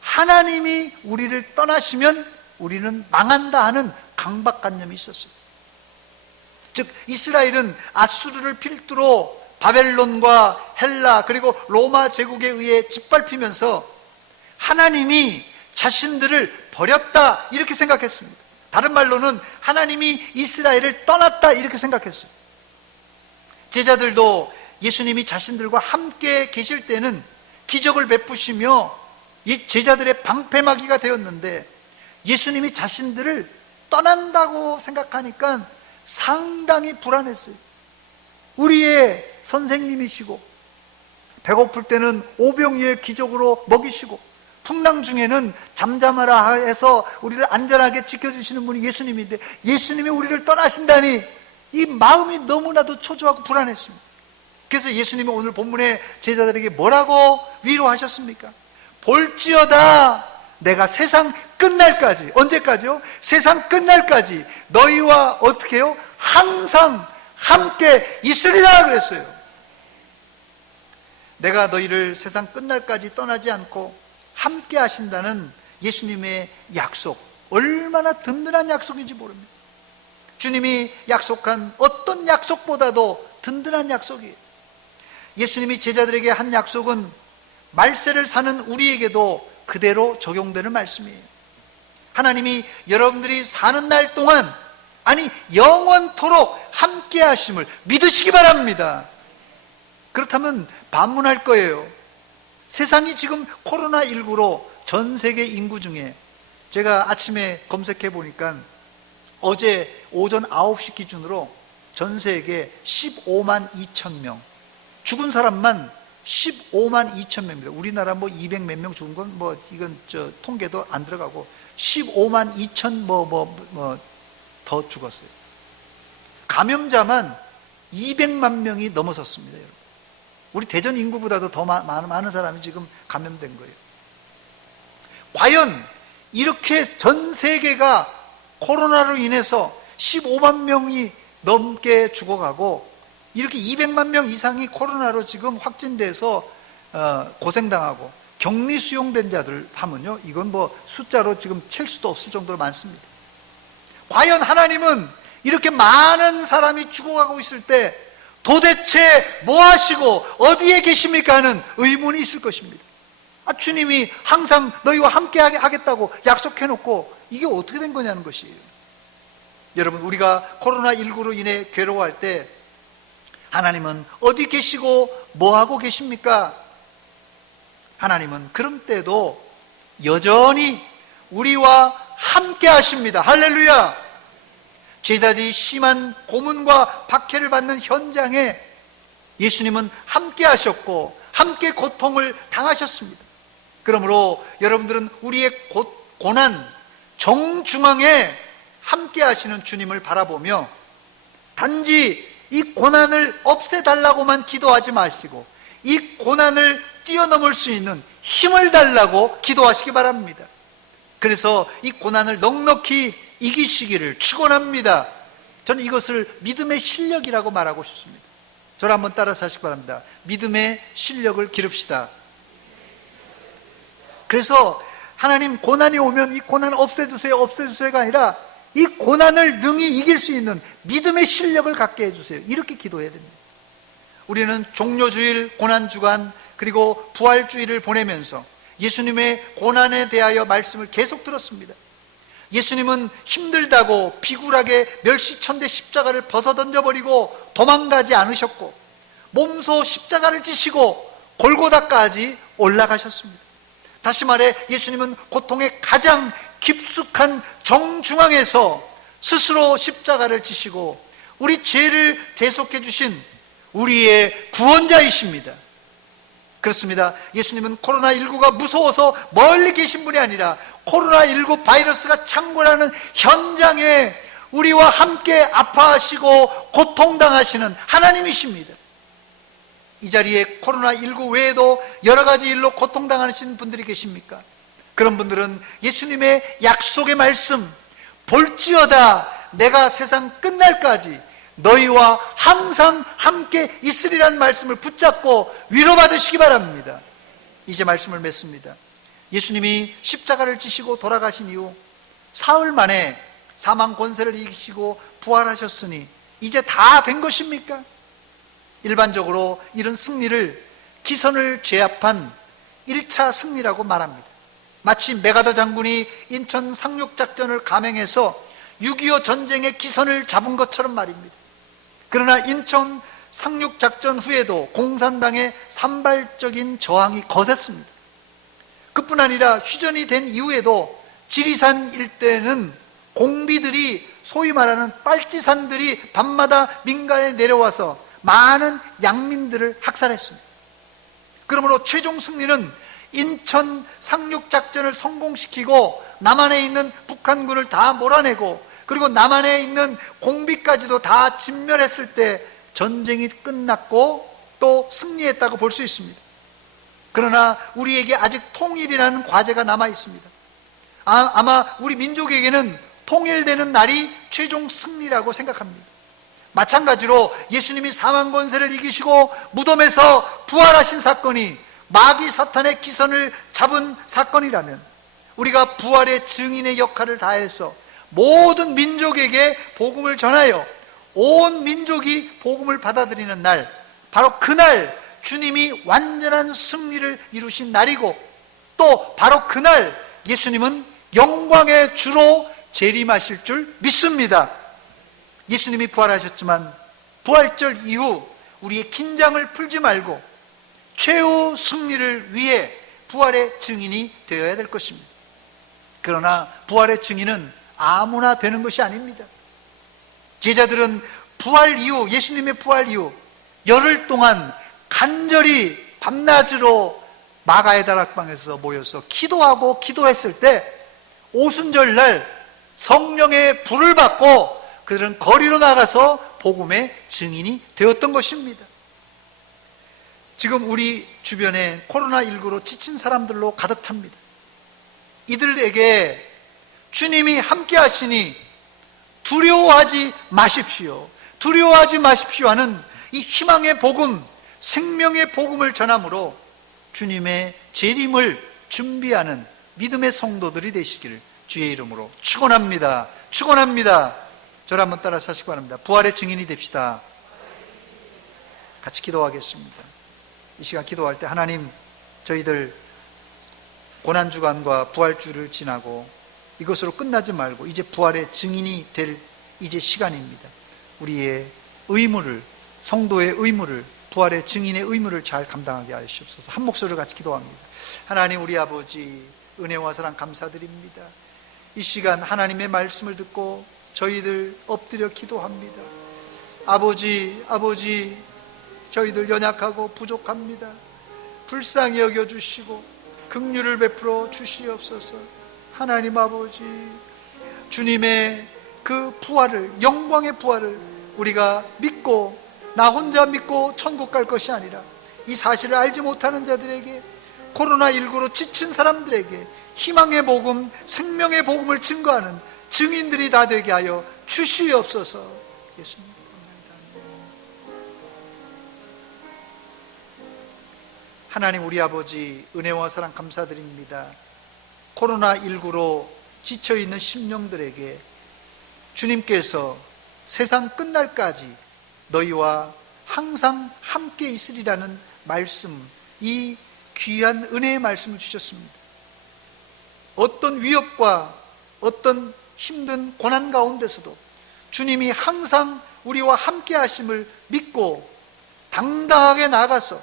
하나님이 우리를 떠나시면 우리는 망한다 하는 강박관념이 있었어요. 즉 이스라엘은 아수르를 필두로 바벨론과 헬라 그리고 로마 제국에 의해 짓밟히면서 하나님이 자신들을 버렸다 이렇게 생각했습니다. 다른 말로는 하나님이 이스라엘을 떠났다 이렇게 생각했어요. 제자들도 예수님이 자신들과 함께 계실 때는 기적을 베푸시며 이 제자들의 방패막이가 되었는데 예수님이 자신들을 떠난다고 생각하니까 상당히 불안했어요. 우리의 선생님이시고 배고플 때는 오병이의 기적으로 먹이시고 풍랑 중에는 잠잠하라 해서 우리를 안전하게 지켜주시는 분이 예수님인데 예수님이 우리를 떠나신다니 이 마음이 너무나도 초조하고 불안했습니다. 그래서 예수님이 오늘 본문에 제자들에게 뭐라고 위로하셨습니까? 볼지어다 내가 세상 끝날까지, 언제까지요? 세상 끝날까지 너희와 어떻게 해요? 항상 함께 있으리라 그랬어요. 내가 너희를 세상 끝날까지 떠나지 않고 함께 하신다는 예수님의 약속, 얼마나 든든한 약속인지 모릅니다. 주님이 약속한 어떤 약속보다도 든든한 약속이에요. 예수님이 제자들에게 한 약속은 말세를 사는 우리에게도 그대로 적용되는 말씀이에요. 하나님이 여러분들이 사는 날 동안, 아니 영원토록 함께 하심을 믿으시기 바랍니다. 그렇다면 반문할 거예요. 세상이 지금 코로나19로 전 세계 인구 중에 제가 아침에 검색해 보니까 어제 오전 9시 기준으로 전 세계 15만 2천 명, 죽은 사람만 15만 2천 명입니다. 우리나라 뭐 200 몇 명 죽은 건 뭐 이건 통계도 안 들어가고 15만 2천 더 죽었어요. 감염자만 200만 명이 넘어섰습니다, 여러분. 우리 대전 인구보다도 더 많은 사람이 지금 감염된 거예요. 과연 이렇게 전 세계가 코로나로 인해서 15만 명이 넘게 죽어가고 이렇게 200만 명 이상이 코로나로 지금 확진돼서 고생당하고 격리 수용된 자들 하면요, 이건 뭐 숫자로 지금 칠 수도 없을 정도로 많습니다. 과연 하나님은 이렇게 많은 사람이 죽어가고 있을 때 도대체 뭐 하시고 어디에 계십니까 하는 의문이 있을 것입니다. 주님이 항상 너희와 함께 하겠다고 약속해놓고 이게 어떻게 된 거냐는 것이에요. 여러분, 우리가 코로나19로 인해 괴로워할 때 하나님은 어디 계시고 뭐 하고 계십니까? 하나님은 그런 때도 여전히 우리와 함께 하십니다. 할렐루야! 제자들이 심한 고문과 박해를 받는 현장에 예수님은 함께 하셨고 함께 고통을 당하셨습니다. 그러므로 여러분들은 우리의 고난 정중앙에 함께 하시는 주님을 바라보며 단지 이 고난을 없애달라고만 기도하지 마시고 이 고난을 뛰어넘을 수 있는 힘을 달라고 기도하시기 바랍니다. 그래서 이 고난을 넉넉히 이기시기를 축원합니다. 저는 이것을 믿음의 실력이라고 말하고 싶습니다. 저를 한번 따라서 하시기 바랍니다. 믿음의 실력을 기릅시다. 그래서 하나님, 고난이 오면 이 고난 없애주세요, 없애주세요가 아니라 이 고난을 능히 이길 수 있는 믿음의 실력을 갖게 해주세요. 이렇게 기도해야 됩니다. 우리는 종료주일, 고난주간, 그리고 부활주일을 보내면서 예수님의 고난에 대하여 말씀을 계속 들었습니다. 예수님은 힘들다고 비굴하게 멸시천대 십자가를 벗어던져버리고 도망가지 않으셨고 몸소 십자가를 지시고 골고다까지 올라가셨습니다. 다시 말해 예수님은 고통의 가장 깊숙한 정중앙에서 스스로 십자가를 지시고 우리 죄를 대속해 주신 우리의 구원자이십니다. 그렇습니다. 예수님은 코로나19가 무서워서 멀리 계신 분이 아니라 코로나19 바이러스가 창궐하는 현장에 우리와 함께 아파하시고 고통당하시는 하나님이십니다. 이 자리에 코로나19 외에도 여러 가지 일로 고통당하시는 분들이 계십니까? 그런 분들은 예수님의 약속의 말씀, 볼지어다 내가 세상 끝날까지 너희와 항상 함께 있으리라는 말씀을 붙잡고 위로받으시기 바랍니다. 이제 말씀을 맺습니다. 예수님이 십자가를 지시고 돌아가신 이후 사흘 만에 사망 권세를 이기시고 부활하셨으니 이제 다 된 것입니까? 일반적으로 이런 승리를 기선을 제압한 1차 승리라고 말합니다. 마치 메가더 장군이 인천 상륙작전을 감행해서 6.25 전쟁의 기선을 잡은 것처럼 말입니다. 그러나 인천 상륙작전 후에도 공산당의 산발적인 저항이 거셌습니다. 그뿐 아니라 휴전이 된 이후에도 지리산 일대는 공비들이, 소위 말하는 빨치산들이 밤마다 민간에 내려와서 많은 양민들을 학살했습니다. 그러므로 최종 승리는 인천 상륙작전을 성공시키고 남한에 있는 북한군을 다 몰아내고, 그리고 남한에 있는 공비까지도 다 진멸했을 때 전쟁이 끝났고 또 승리했다고 볼 수 있습니다. 그러나 우리에게 아직 통일이라는 과제가 남아 있습니다. 아마 우리 민족에게는 통일되는 날이 최종 승리라고 생각합니다. 마찬가지로 예수님이 사망 권세를 이기시고 무덤에서 부활하신 사건이 마귀 사탄의 기선을 잡은 사건이라면, 우리가 부활의 증인의 역할을 다해서 모든 민족에게 복음을 전하여 온 민족이 복음을 받아들이는 날, 바로 그날 주님이 완전한 승리를 이루신 날이고, 또 바로 그날 예수님은 영광의 주로 재림하실 줄 믿습니다. 예수님이 부활하셨지만 부활절 이후 우리의 긴장을 풀지 말고 최후 승리를 위해 부활의 증인이 되어야 될 것입니다. 그러나 부활의 증인은 아무나 되는 것이 아닙니다. 제자들은 부활 이후, 예수님의 부활 이후 열흘 동안 간절히 밤낮으로 마가의 다락방에서 모여서 기도하고 기도했을 때 오순절날 성령의 불을 받고 그들은 거리로 나가서 복음의 증인이 되었던 것입니다. 지금 우리 주변에 코로나19로 지친 사람들로 가득 찹니다. 이들에게 주님이 함께 하시니 두려워하지 마십시오. 두려워하지 마십시오 하는 이 희망의 복음, 생명의 복음을 전함으로 주님의 재림을 준비하는 믿음의 성도들이 되시기를 주의 이름으로 축원합니다. 축원합니다. 저를 한번 따라서 하시기 바랍니다. 부활의 증인이 됩시다. 같이 기도하겠습니다. 이 시간 기도할 때 하나님, 저희들 고난주간과 부활주를 지나고 이것으로 끝나지 말고 이제 부활의 증인이 될 이제 시간입니다. 우리의 의무를, 성도의 의무를, 부활의 증인의 의무를 잘 감당하게 하시옵소서. 한 목소리로 같이 기도합니다. 하나님 우리 아버지, 은혜와 사랑 감사드립니다. 이 시간 하나님의 말씀을 듣고 저희들 엎드려 기도합니다. 아버지, 저희들 연약하고 부족합니다. 불쌍히 여겨주시고 긍휼을 베풀어 주시옵소서. 하나님 아버지, 주님의 그 부활을, 영광의 부활을 우리가 믿고, 나 혼자 믿고 천국 갈 것이 아니라 이 사실을 알지 못하는 자들에게, 코로나19로 지친 사람들에게 희망의 복음, 생명의 복음을 증거하는 증인들이 다 되게 하여 주시옵소서. 예수님 감사합니다. 하나님 우리 아버지, 은혜와 사랑 감사드립니다. 코로나19로 지쳐있는 심령들에게 주님께서 세상 끝날까지 너희와 항상 함께 있으리라는 말씀, 이 귀한 은혜의 말씀을 주셨습니다. 어떤 위협과 어떤 힘든 고난 가운데서도 주님이 항상 우리와 함께 하심을 믿고 당당하게 나가서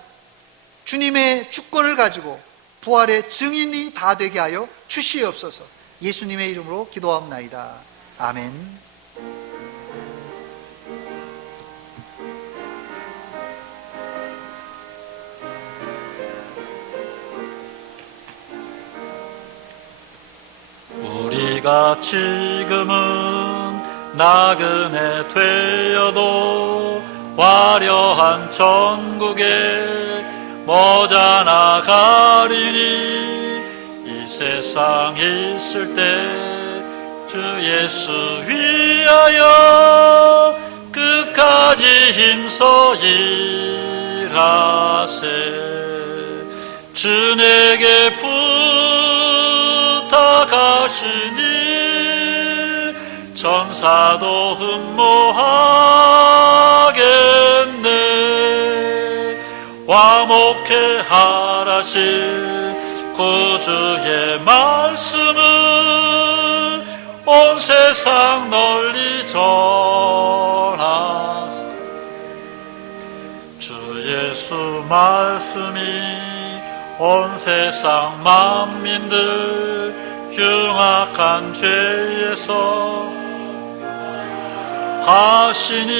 주님의 주권을 가지고 부활의 증인이 다 되게 하여 주시옵소서. 예수님의 이름으로 기도하옵나이다. 아멘. 우리가 지금은 나그네 되어도 화려한 천국에 머자나가리니, 이 세상 있을 때 주 예수 위하여 끝까지 힘써 일하세. 주 내게 부탁하시니 천사도 흠모하겠네. 화목해 하라신 구주의 말씀을 온 세상 널리 전하세. 예수 말씀이 온 세상 만민들 흉악한 죄에서 하시니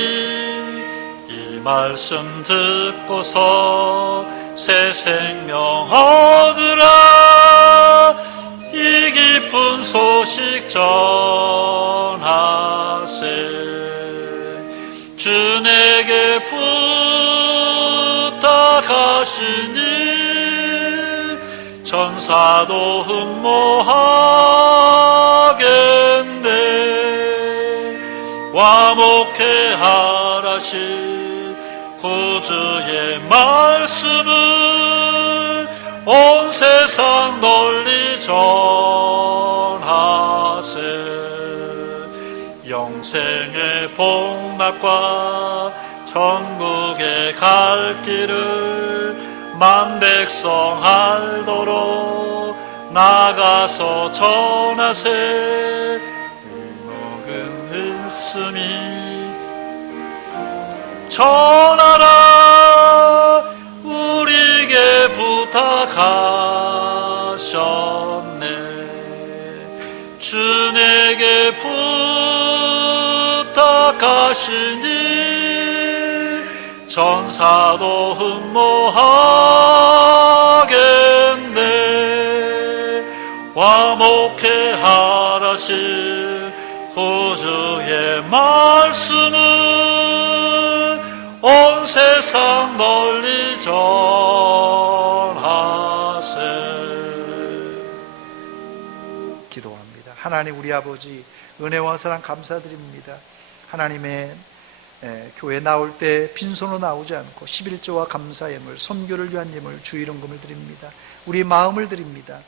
이 말씀 듣고서 새 생명 얻으라. 이 기쁜 소식 전하세. 주 내게 부탁하시니 천사도 흠모하겠네. 화목해 하라시 구주의 말씀을 온 세상 널리 전하세. 영생의 복락과 천국에 갈 길을 만백성 알도록 나가서 전하세. 먹은 있음이 전하라. 우리에게 부탁하셨네. 주 내게 부탁하시니 천사도 흠모하겠네. 화목해 하라시 구주의 말씀을 온 세상 널리 전하세. 기도합니다. 하나님 우리 아버지, 은혜와 사랑 감사드립니다. 하나님의 교회 나올 때 빈손으로 나오지 않고 11조와 감사예물, 선교를 위한 예물, 주일헌금을 드립니다. 우리 마음을 드립니다.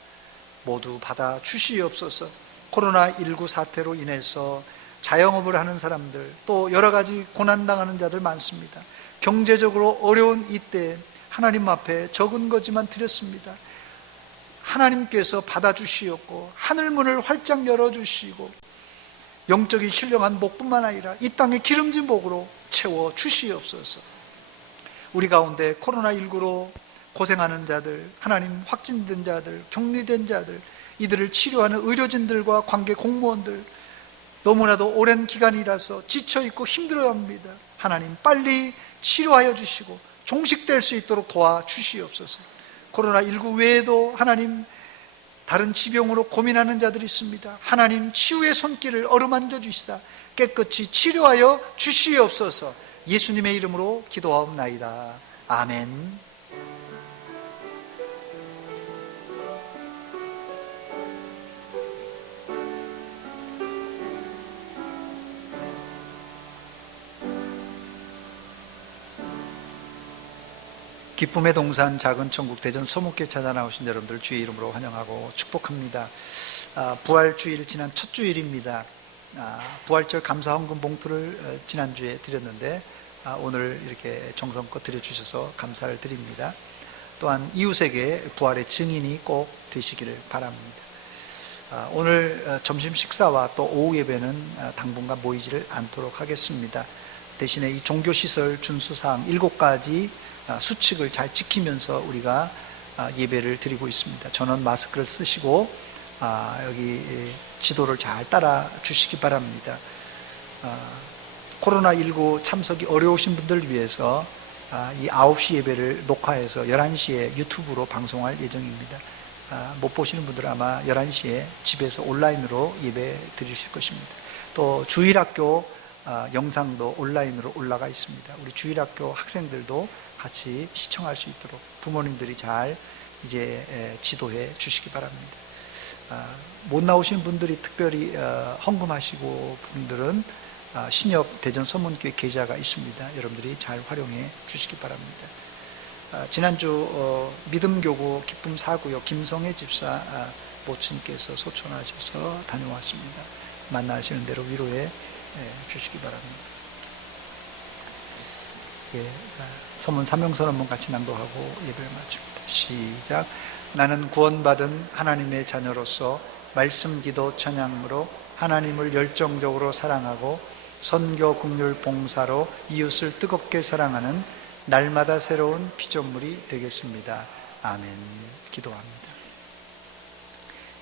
모두 받아 주시옵소서. 코로나19 사태로 인해서 자영업을 하는 사람들, 또 여러 가지 고난당하는 자들 많습니다. 경제적으로 어려운 이때 하나님 앞에 적은 거지만 드렸습니다. 하나님께서 받아주시었고 하늘문을 활짝 열어주시고 영적인 신령한 복뿐만 아니라 이 땅의 기름진 복으로 채워 주시옵소서. 우리 가운데 코로나19로 고생하는 자들, 하나님 확진된 자들, 격리된 자들, 이들을 치료하는 의료진들과 관계 공무원들, 너무나도 오랜 기간이라서 지쳐있고 힘들어합니다. 하나님 빨리 치료하여 주시고 종식될 수 있도록 도와주시옵소서. 코로나19 외에도 하나님 다른 지병으로 고민하는 자들이 있습니다. 하나님 치유의 손길을 어루만져 주시사 깨끗이 치료하여 주시옵소서. 예수님의 이름으로 기도하옵나이다. 아멘. 기쁨의 동산 작은 천국 대전 서목교에 찾아 나오신 여러분들 주의 이름으로 환영하고 축복합니다. 부활주일 지난 첫 주일입니다. 부활절 감사헌금 봉투를 지난주에 드렸는데 오늘 이렇게 정성껏 드려주셔서 감사를 드립니다. 또한 이웃에게 부활의 증인이 꼭 되시기를 바랍니다. 오늘 점심 식사와 또 오후 예배는 당분간 모이지를 않도록 하겠습니다. 대신에 이 종교시설 준수사항 7가지 수칙을 잘 지키면서 우리가 예배를 드리고 있습니다. 전원 마스크를 쓰시고 여기 지도를 잘 따라 주시기 바랍니다. 코로나19 참석이 어려우신 분들을 위해서 이 9시 예배를 녹화해서 11시에 유튜브로 방송할 예정입니다. 못 보시는 분들은 아마 11시에 집에서 온라인으로 예배 드리실 것입니다. 또 주일학교 영상도 온라인으로 올라가 있습니다. 우리 주일학교 학생들도 같이 시청할 수 있도록 부모님들이 잘 이제 지도해 주시기 바랍니다. 못 나오신 분들이 특별히 헌금하시고 분들은 신협 대전 서문교회 계좌가 있습니다. 여러분들이 잘 활용해 주시기 바랍니다. 지난주 믿음교구 기쁨사구역 김성애 집사 모친께서 소천하셔서 다녀왔습니다. 만나시는 대로 위로해 주시기 바랍니다. 서문 사명선 한번 같이 낭독하고 예배를 마칩니다. 시작. 나는 구원받은 하나님의 자녀로서 말씀, 기도, 찬양으로 하나님을 열정적으로 사랑하고 선교, 긍휼, 봉사로 이웃을 뜨겁게 사랑하는 날마다 새로운 피조물이 되겠습니다. 아멘. 기도합니다.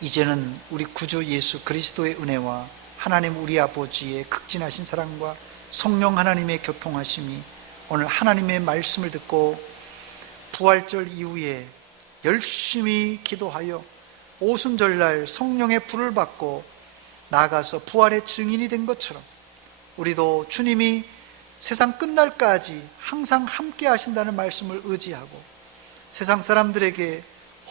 이제는 우리 구주 예수 그리스도의 은혜와 하나님 우리 아버지의 극진하신 사랑과 성령 하나님의 교통하심이 오늘 하나님의 말씀을 듣고 부활절 이후에 열심히 기도하여 오순절날 성령의 불을 받고 나아가서 부활의 증인이 된 것처럼 우리도 주님이 세상 끝날까지 항상 함께 하신다는 말씀을 의지하고 세상 사람들에게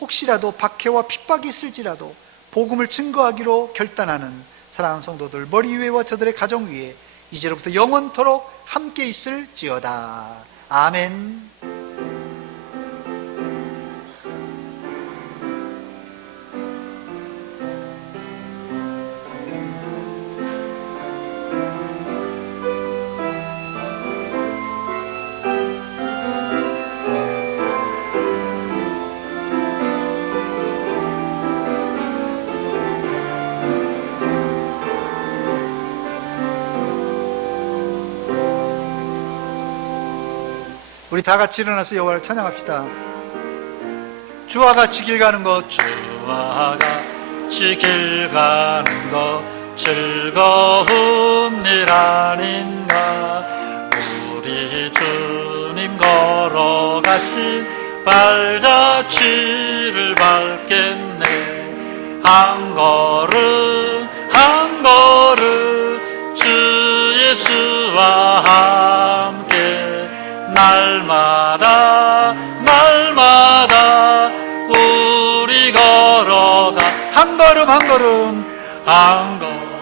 혹시라도 박해와 핍박이 있을지라도 복음을 증거하기로 결단하는 사랑하는 성도들 머리 위에와 저들의 가정 위에 이제로부터 영원토록 함께 있을지어다. 아멘. 우리 다 같이 일어나서 여호와를 찬양합시다. 주와 같이 길 가는 것 주와 같이 길 가는 것 즐거운 일 아닌가. 우리 주님 걸어가신 발자취를 밟겠네. 한 걸음 한 걸음 주 예수와 함께 날마다 날마다 우리 걸어가 한 걸음 한 걸음 한 걸음